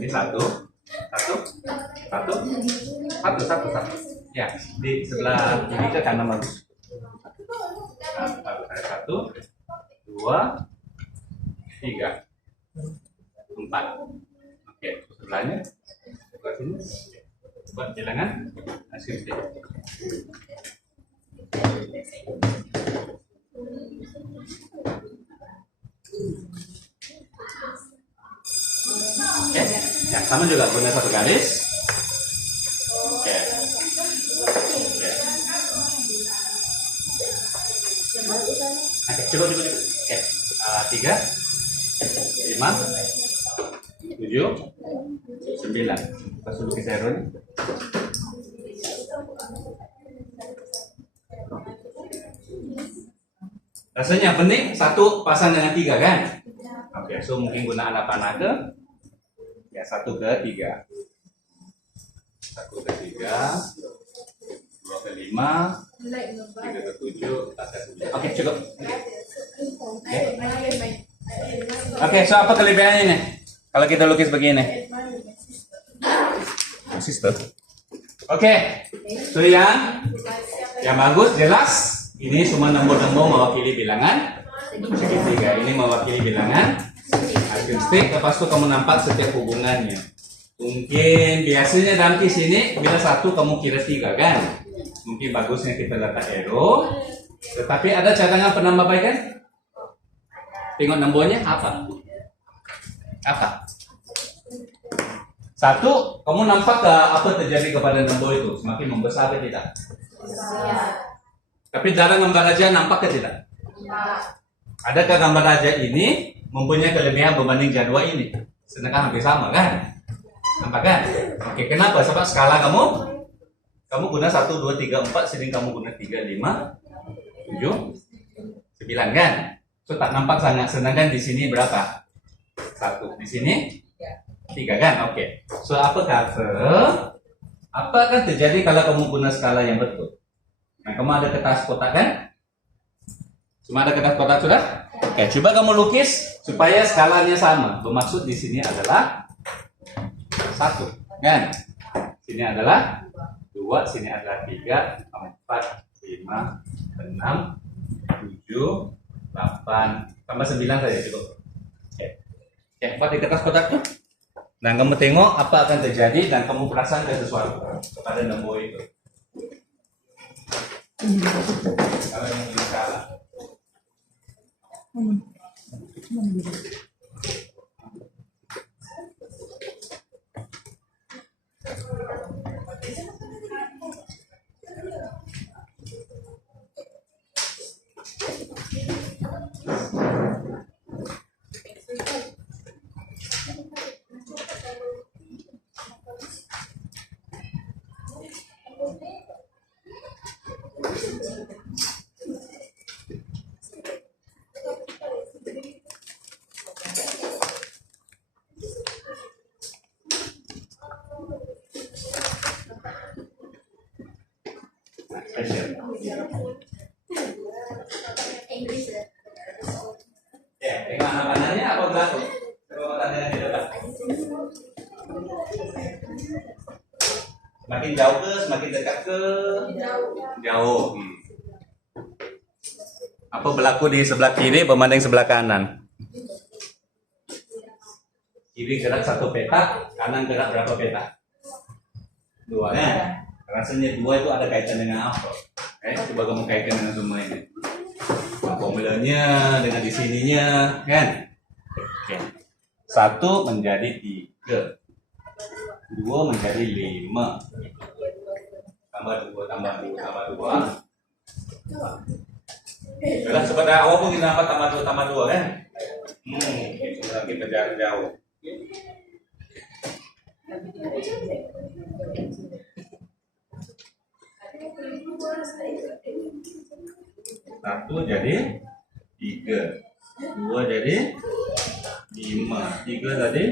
Ini satu. Ya, di sebelah ini ke kanan bagus. Satu, 2, 3, 4. Oke, sebelahnya buat sini. Buat bilangan hasil D. Oke, ya sama juga guna satu garis. Oke. Oke, cukup. Oke, 3, 5, 7, 9. Kita suruh ke zero nih. Rasanya penting satu pasang dengan 3 kan? Oke, so mungkin guna anak panah ke ya 1 ke 3. 1 ke 3, 2 ke 5, 3 ke 7, 4 ke 9. Oke, cukup. Oke, so apa kelebihannya nih? Kalau kita lukis begini. Sister. Oke, so yang bagus jelas. Ini semua nombor-nombor mewakili bilangan segitiga. Ini mewakili bilangan akustik. Lepas itu kamu nampak setiap hubungannya. Mungkin biasanya dalam kis ini bila 1 kamu kira 3 kan? Mungkin bagusnya kita letak arrow. Tetapi ada cadangan penambahbaikan? Tengok nombornya apa? Apa? 1, kamu nampak apa terjadi kepada nombor itu? Semakin membesar atau tidak? Tapi cara gambar raja nampak ke tidak? Adakah gambar raja ini mempunyai kelebihan berbanding jadwal ini? Sedangkan hampir sama kan? Nampak kan? Oke, kenapa? Sebab skala kamu guna 1, 2, 3, 4, sini kamu guna 3, 5, 7, 9 kan? So tak nampak sangat. Sedangkan di sini berapa? 1. Di sini 3 kan? Oke. So apa akan terjadi kalau kamu guna skala yang betul? Nah, kamu ada kertas kotak kan? Cuma ada kertas kotak sudah? Oke, coba kamu lukis supaya skalanya sama. Bermaksud di sini adalah 1, kan? Sini adalah 2, sini adalah 3, 4, 5, 6, 7, 8, tambah 9 saja cukup. Oke, buat di kertas kotak tuh. Dan kamu tengok apa akan terjadi dan kamu perasakan sesuatu kepada nombor itu. Kalau yang belum salah. Ya, tengok anak-anaknya apa berlaku? Coba tanya di depan. Semakin jauh ke, semakin dekat ke? Jauh. Apa berlaku di sebelah kiri berbanding sebelah kanan? Kiri gerak 1 peta, kanan gerak berapa peta? 2 ya? Rasanya 2 itu ada kaitan dengan apa? Coba kamu kaitkan dengan semua ini. Formulanya dengan di sininya, kan? Oke. 1 menjadi 3, 2 menjadi 5, tambah 2, tambah 2, tambah 2. Jelas seperti awal pun kita dapat tambah 2 kan? Itu kita jarak jauh. 1 jadi 3, 2 jadi 5, 3 tadi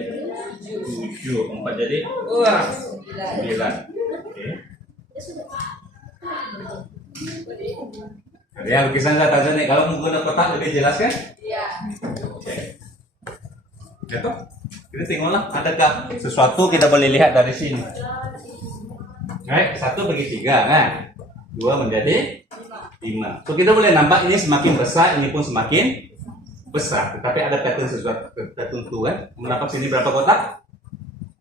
7, 4 jadi 9. Oke. Ya, lukisan saya tanya nih, kalau menggunakan kotak lebih jelas kan? Iya. Oke. Ya toh? Kita tengoklah, adakah sesuatu kita boleh lihat dari sini. Baik, 1 bagi 3 kan? 2 menjadi 5. So kita boleh nampak ini semakin besar, ini pun semakin besar. Tetapi ada pattern sesuatu tertentu kan? Menampak sini berapa kotak?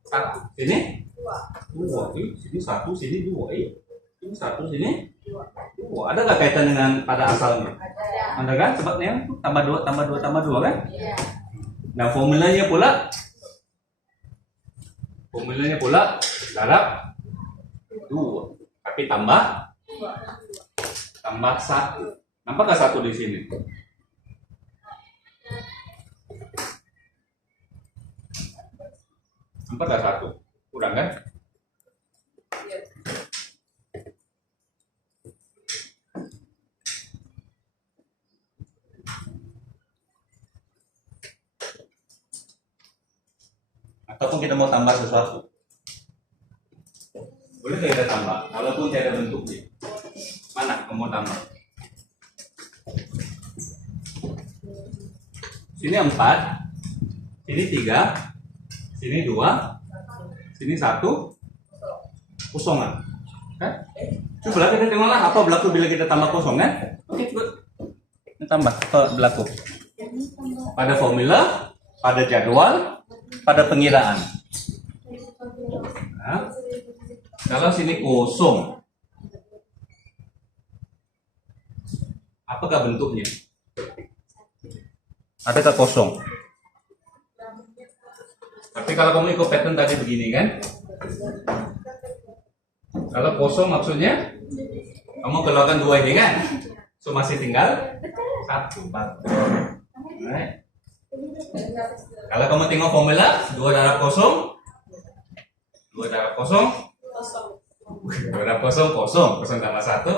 1. Sini? 2. Sini 1, sini 2. Sini 1, sini 2. Ada nggak kaitan dengan pada asalnya? Ada kan? Sebabnya tambah 2, tambah 2, tambah 2 kan? Nah formulanya pula darab 2. Tapi tambah 1. Nampak nggak satu di sini? Nampak nggak satu? Kurang kan? Ataupun kita mau tambah sesuatu, boleh kita tambah, walaupun tidak ada bentuknya. Mana kamu mau tambah? Sini 4, sini 3, sini 2, sini 1, kosongan. Kan? Coba kita tengoklah apa berlaku bila kita tambah kosong kan? Oke, good. Kita tambah apa berlaku? Pada formula, pada jadwal, pada pengiraan. Nah, kalau sini kosong, apakah bentuknya? Adakah kosong? Tapi kalau kamu ikut pattern tadi begini kan? Kalau kosong maksudnya kamu keluarkan 2 ini kan? So masih tinggal 1, 4. Right. Kalau kamu tengok formula 2 darab kosong, 2 darab kosong, 2 darab kosong, kosong, kosong tambah 1,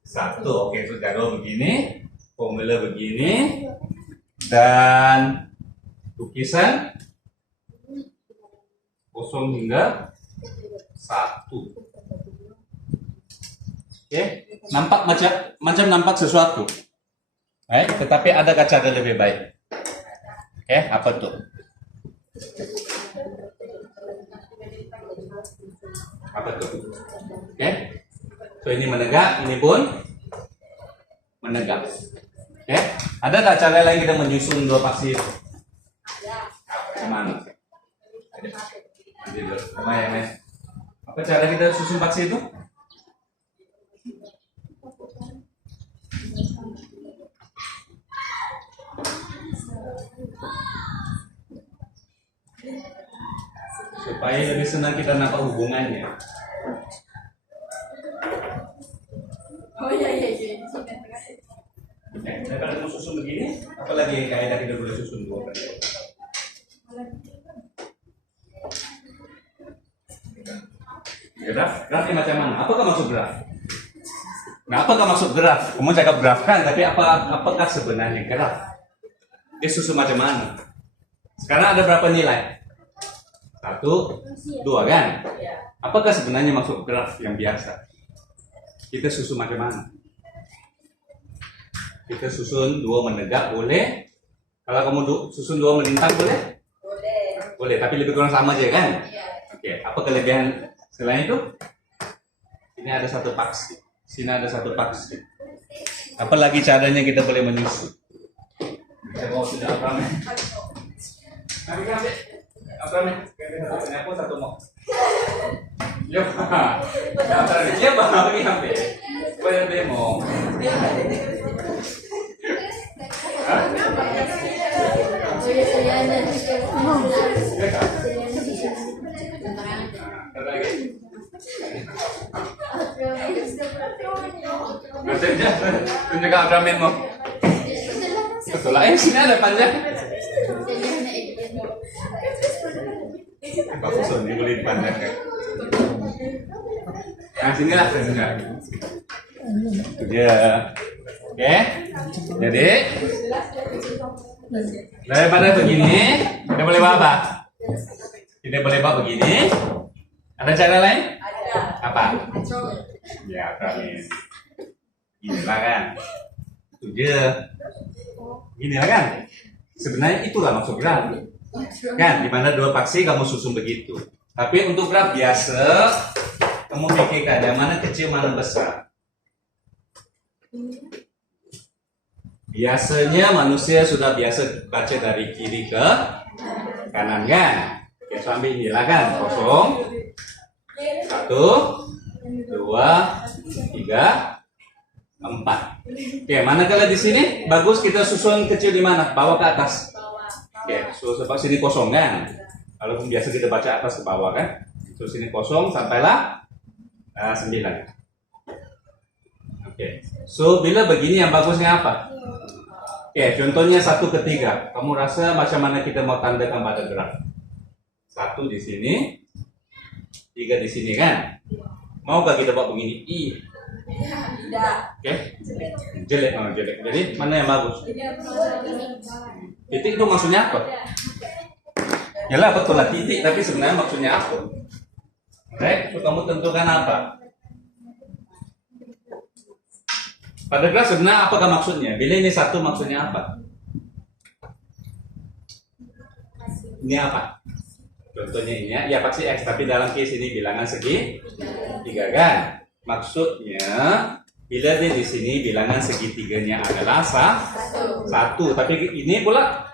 1. Oke, so jadwal begini, formula begini, dan lukisan kosong hingga 1. Oke, nampak macam nampak sesuatu, tetapi ada cara lebih baik. Oke, apa tuh? Apa tuh? Oke, so ini menegak, ini pun menegak. Oke, ada nggak cara lain kita menyusun 2 paksi itu? Gimana? Apa cara kita susun paksi itu? Supaya lebih senang kita nampak hubungannya. Oh iya. Nah, kalau mau susun begini, apalagi kaidah kita boleh susun 2 kali. Graf ini macam mana? Apakah maksud graf? Nah, apakah maksud graf? Kamu cakap graf kan, tapi apakah sebenarnya graf? Dia susun macam mana? Sekarang ada berapa nilai? 1, 2 kan? Apakah sebenarnya maksud graf yang biasa? Kita susun macam mana? Kita susun 2 menegak boleh. Kalau kamu susun 2 melintang boleh? Boleh, tapi lebih kurang sama aja kan? Oke, apa kelebihan selain itu? Ini ada 1 paksi, sini ada 1 paksi. Apalagi caranya kita boleh menyusun? Saya mau sudah apa nih? Kami ambil apa nih? Aku 1 mau. Ya, dia bawa lagi ambil. Boleh demo. Tunjuk Abramin mo. Betul lah, sini ada panjang. Bagus, ini boleh dipandang kan? Nah, sinilah sebenarnya. Itu dia. Oke, jadi daripada begini, kita boleh bawa apa? Kita boleh bawa begini. Ada cara lain? Ada. Apa? Ya, Abramin. Inilah kan, itu dia. Inilah kan, sebenarnya itulah maksud graf kan, dimana 2 paksi kamu susun begitu. Tapi untuk graf biasa kamu pikirkan yang mana kecil mana besar. Biasanya manusia sudah biasa baca dari kiri ke kanan kan. Oke, sambil inilah kan, 0, 1, 2, 3, 4. Oke, manakala di sini bagus kita susun kecil di mana? Bawah ke atas. Oke, so sebab sini kosong kan. Walaupun biasa kita baca atas ke bawah kan. So sini kosong sampailah 9. Oke. So bila begini yang bagusnya apa? Oke, contohnya 1/3. Kamu rasa macam mana kita mau tandakan pada graf? 1 di sini, 3 di sini kan? Maukah kita buat begini? Tidak. Oke, jelek, jelek. Jadi mana yang bagus? Titik itu maksudnya apa? Yalah betul lah titik, tapi sebenarnya maksudnya apa? Oke, so kamu tentukan apa? Pada graf sebenarnya apakah maksudnya? Bila ini 1 maksudnya apa? Ini apa? Contohnya ini ya pasti X, tapi dalam case ini bilangan segi 3 kan? Maksudnya bila dia di sini bilangan segitiganya adalah 1, tapi ini pula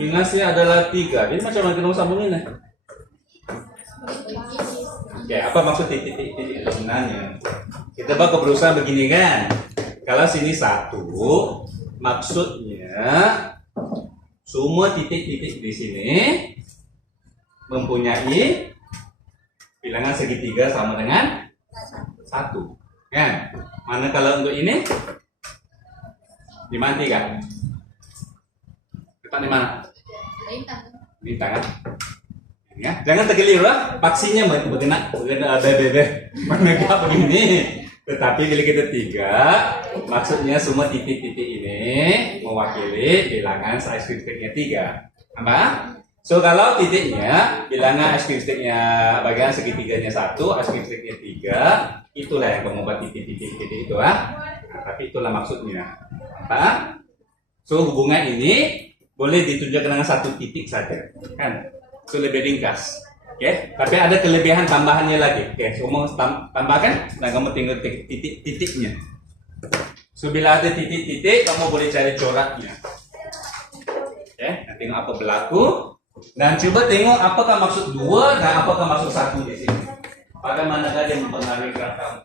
bilangannya adalah 3. Jadi macam mana kita mau sambungin ya? Oke, apa maksud titik itu sebenarnya? Kita bakal berusaha begini kan? Kalau sini 1, maksudnya semua titik-titik di sini mempunyai bilangan segitiga sama dengan 1, kan? Mana kalau untuk ini? Di mana 3? Letak di mana? Bintang kan? Ya, jangan terkeliru lah, paksinya bergerak menegak begini. Tetapi bila kita 3, maksudnya semua titik-titik ini mewakili bilangan ice cream sticknya 3. Apa? So kalau titiknya bilangan ice cream sticknya bagian segitiganya 1, ice cream sticknya 3, itulah yang mengubah titik-titik itu ah. Nah, tapi itulah maksudnya. Apa? So hubungan ini boleh ditunjukkan dengan 1 titik saja, kan? So lebih ringkas. Oke, tapi ada kelebihan tambahannya lagi. Oke, so mau tambahkan, dan kamu tinggal titik-titiknya. So bila ada titik-titik, kamu boleh cari coraknya. Oke, nah, tengok apa berlaku. Dan coba tengok apakah maksud 2 dan apakah maksud 1 di sini. Bagaimanakah dia mempengaruhi graf kamu?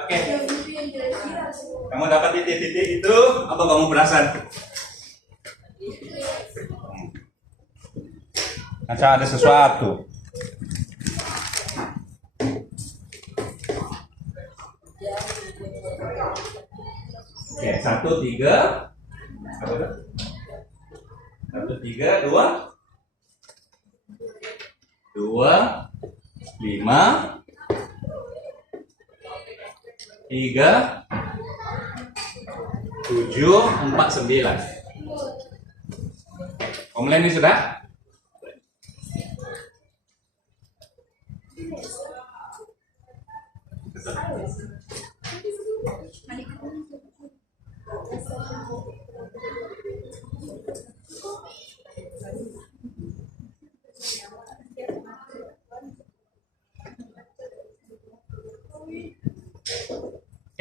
Oke, kamu dapat titik-titik itu, apa kamu perasan? Macam ada sesuatu. Oke, 1, 3, 1, 3, 2, 5, 3, 7, 4, 9. Komplain ini sudah?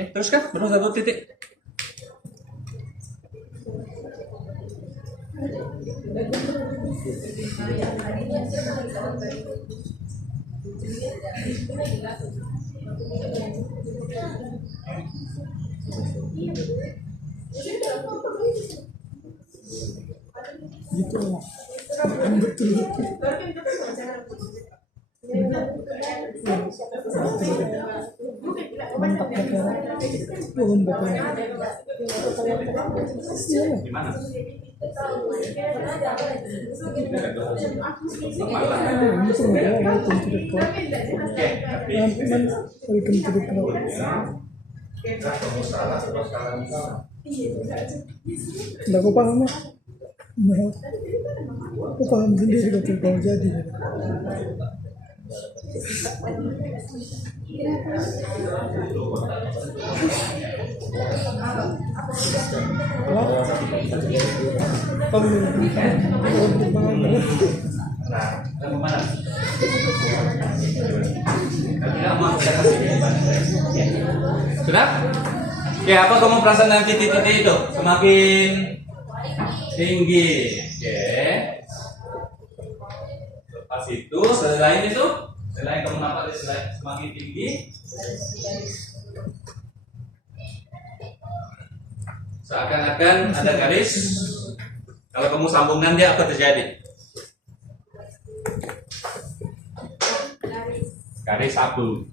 Teruskan, baru 1 titik. Gitu lah. Betul. Mantap negara. Belum betul. Gimana? Ini semua welcome to the club. Oke, tapi Welcome to the club. kamu salah terus kalian salah. Nggak aku paham ya. Nah, aku paham sendiri betul kalau jadi. Nah, kamu mana? Tidak mau saya kasih ya. Sudah? Oke, apa kamu perasaan nanti titik-titik itu semakin tinggi? Oke. Lepas itu, selain kamu nampak semakin tinggi, seakan-akan ada garis. Kalau kamu sambungkan dia apa terjadi? Garis satu.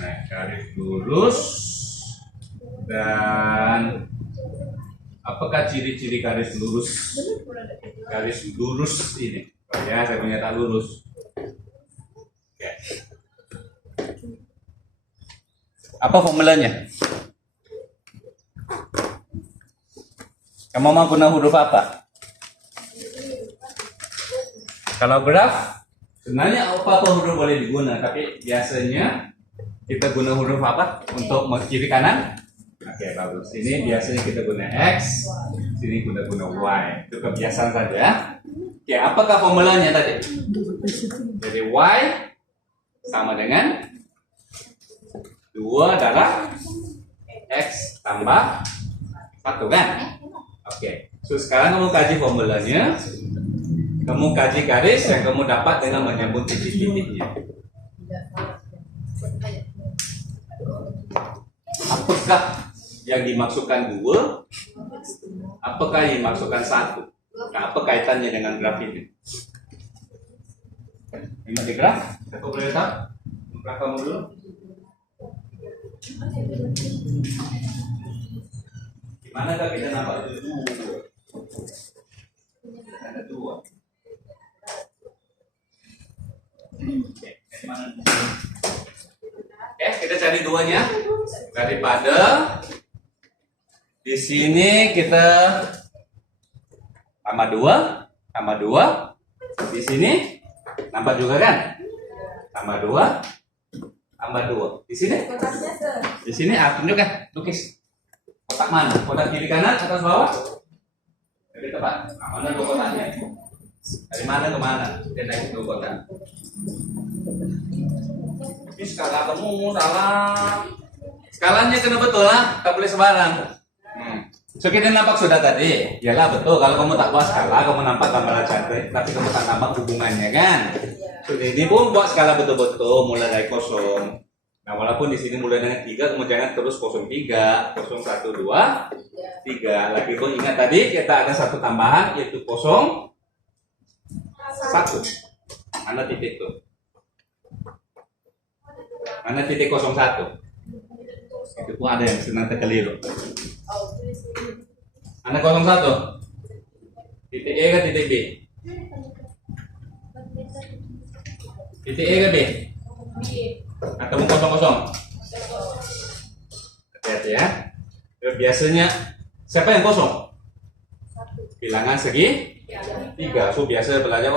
Nah, garis lurus. Dan apakah ciri-ciri garis lurus? Garis lurus ini. Oh ya, saya punya tak lurus. Oke. Apa formulanya? Kamu mau guna huruf apa? Kalau graf, sebenarnya apa huruf boleh digunakan, tapi biasanya kita guna huruf apa untuk kiri kanan? Oke, bagus. Ini biasanya kita guna X, sini kita guna Y. Itu kebiasaan saja. Oke, apakah formulanya tadi? Jadi Y sama dengan 2 adalah X tambah 1 kan? Oke, so sekarang kamu kaji formulanya. Kamu kaji garis yang kamu dapat dengan menyambung titik-titiknya. Apakah yang dimaksudkan 2? Apakah yang dimaksudkan 1? Nah, apa kaitannya dengan graf ini? Ini di graf? Saya boleh tahu? Graf kamu dulu. Gimana kalau kita nampak itu 2? Ada 2. Oke, kita cari 2-nya. Daripada di sini kita tambah 2. Di sini tambah juga kan? Tambah 2. Di sini tunjukkan, lukis. Kotak mana? Kotak kiri kanan atas bawah? Jadi tepat. Mana 2 kotaknya? Dari mana ke mana? Kita naik 2 kotak. Ini skala kamu salah. Skalanya kena betul lah, tak boleh sembarang. So kita nampak sudah tadi, yalah betul. Kalau kamu tak buat skala, kamu nampak tambahan cantik, tapi kamu tak nampak hubungannya kan? So, ini pun buat skala betul-betul, mulai dari kosong. Nah, walaupun di sini mulai dengan 3, kamu jangan terus 03, 01, 2, 3. Lagi pun ingat tadi kita ada satu tambahan yaitu 01. Mana titik tuh? Mana titik 01? Itu pun ada yang senang terkeliru. Mana 01? Titik E ke titik B? Titik E ke B? Atau 00? Hati-hati ya. Biasanya siapa yang kosong? Bilangan segi 3. So biasa belajar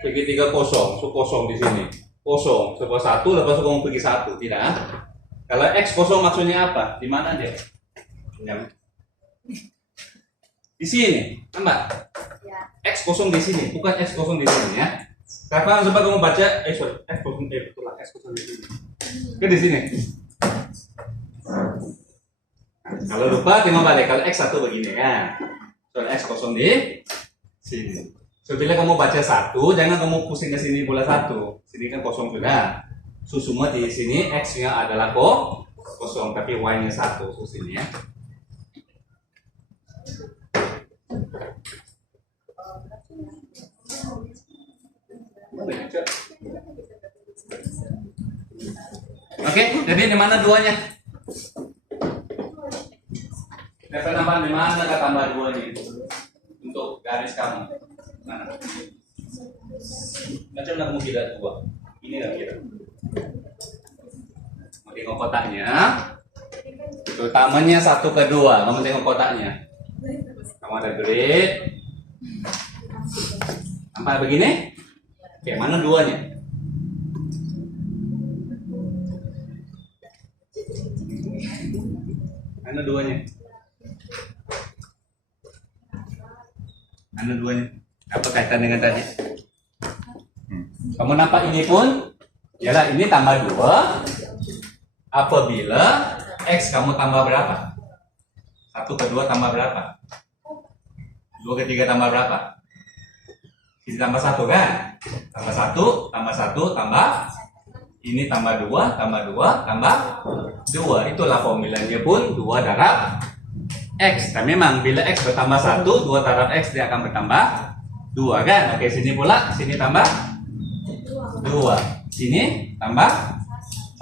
segitiga kosong. So kosong di sini. Kosong. Sebuah 1 lepas itu kamu pergi 1. Tidak. Kalau X kosong maksudnya apa? Di mana dia? Di sini. Nampak? X kosong di sini. Bukan X kosong di sini ya. Sekarang coba kamu baca X kosong betul lah. X kosong di sini. Ke di sini. Kalau lupa tinggal balik. Kalau X 1 begini kan. Soal X kosong di sini. So bila kamu baca 1, jangan kamu pusing ke sini bola 1. Sini kan kosong sudah. So semua di sini X-nya adalah kosong, tapi Y-nya 1. So sini ya. Oke, jadi di mana 2-nya? Dapat nampak di mana kata tambah 2 ini untuk garis kamu. Mana? Macam nak kamu kira 2. Ini lah kira. Mau tengok kotaknya. Utamanya 1 ke 2. Kamu tengok kotaknya. Kamu ada grid. Nampak begini? Oke, mana 2-nya? Mana duanya? Mana duanya? Apa kaitan dengan tadi? Kamu nampak ini pun, yalah ini tambah 2. Apabila X kamu tambah berapa? 1 ke 2 tambah berapa? 2 ke 3 tambah berapa? Ini tambah 1 kan? Tambah 1, tambah 1, tambah ini tambah 2, tambah 2, tambah 2. Itulah formulanya pun 2 darab X. Dan memang bila X bertambah 1, 2 darab X dia akan bertambah 2 kan? Oke, sini pula, sini tambah 2. Sini tambah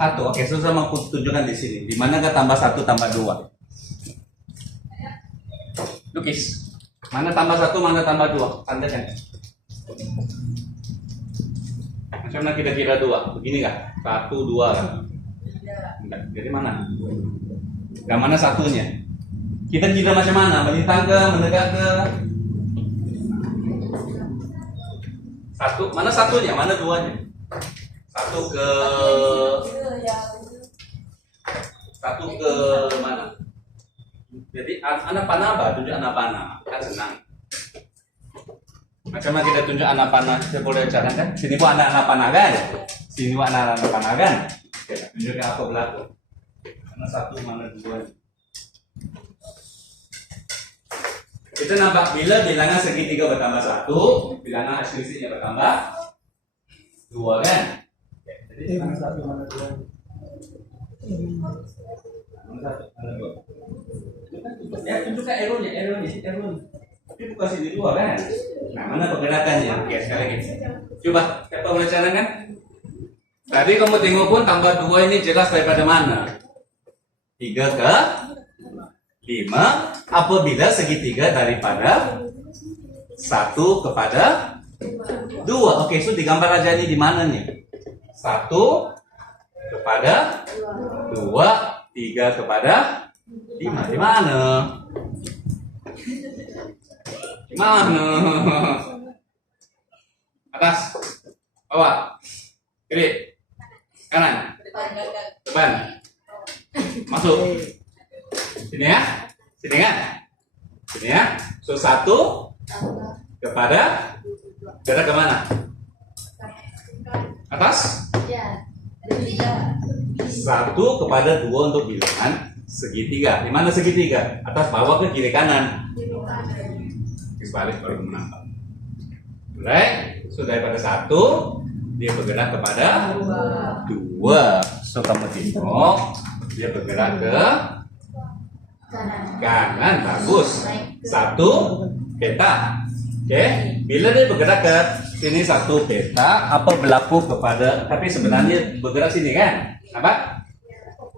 1. Oke, susah mau tunjukkan di sini. Di mana ke tambah 1 tambah 2? Lukis. Mana tambah 1, mana tambah 2? Tandanya. Macam mana kita kira 2? Begini kah? 1, 2 kan? Enggak. Jadi mana? Yang mana satunya? Kita kira macam mana? Melintang ke? Menegak ke? 1. Mana satunya? Mana 2-nya? 1 ke 1 ke mana? Jadi anak panah apa? Tunjuk anak panah. Kan senang. Macam mana kita tunjuk anak panah? Saya boleh cara kan? Sini pun anak panah kan? Sini pun anak panah kan? Oke, tunjukkan apa berlaku. Mana 1, mana 2. Kita nampak bila bilangan segitiga bertambah 1, bilangan selisihnya bertambah 2 kan? Oke, jadi mana 1, mana 2. Mana 1, mana 2. Ya, tunjukkan errornya. Tapi bukan sini 2 kan? Nah, mana pergerakannya? Oke, sekali lagi. Coba, siapa boleh cara kan? Tadi kamu tengok pun tambah 2 ini jelas daripada mana? 3 ke 5 apabila segitiga daripada 1 kepada 2. Oke, so digambar aja ini di mana nih? 1 kepada 2, 3 kepada 5. Di mana? Di mana? Atas, bawah, kiri, kanan, depan, masuk. Sini ya, sini kan? Sini ya. So 1 kepada gerak kemana? Atas? 1 kepada 2 untuk bilangan segitiga. Di mana segitiga? Atas, bawah, ke kiri, kanan? Balik baru menambah. Right? So daripada 1 dia bergerak kepada 2. So kamu tengok dia bergerak ke kanan. Bagus. 1 peta. Oke. Bila dia bergerak ke sini 1 peta, apa berlaku kepada, tapi sebenarnya bergerak sini kan? Nampak?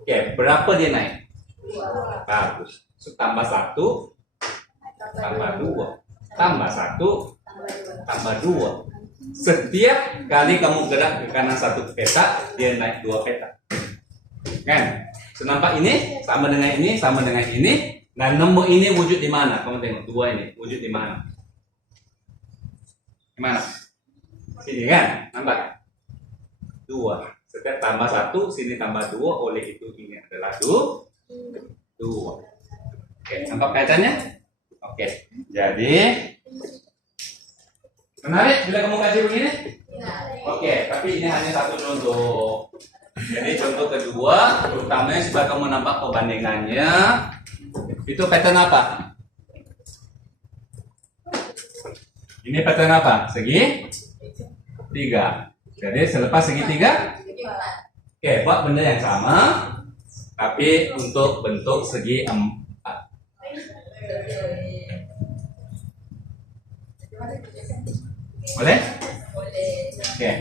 Oke, berapa dia naik? Bagus. So tambah 1 tambah 2 tambah 1 tambah 2. Setiap kali kamu gerak ke kanan 1 peta, dia naik 2 peta. Kan? So, nampak ini sama dengan ini, sama dengan ini. Nah, nombor ini wujud di mana? Kamu tengok 2 ini wujud di mana? Di mana? Sini kan? Nampak? 2. Setiap tambah 1, sini tambah 2, oleh itu ini adalah 2. Oke, nampak kaitannya? Oke, jadi menarik bila kamu kaji begini? Oke, tapi ini hanya satu contoh. Jadi contoh kedua, terutamanya supaya kamu nampak perbandingannya. Itu pattern apa? Ini pattern apa? Segi 3. Jadi selepas segitiga, oke, buat benda yang sama, tapi untuk bentuk segi 4. Boleh? Oke.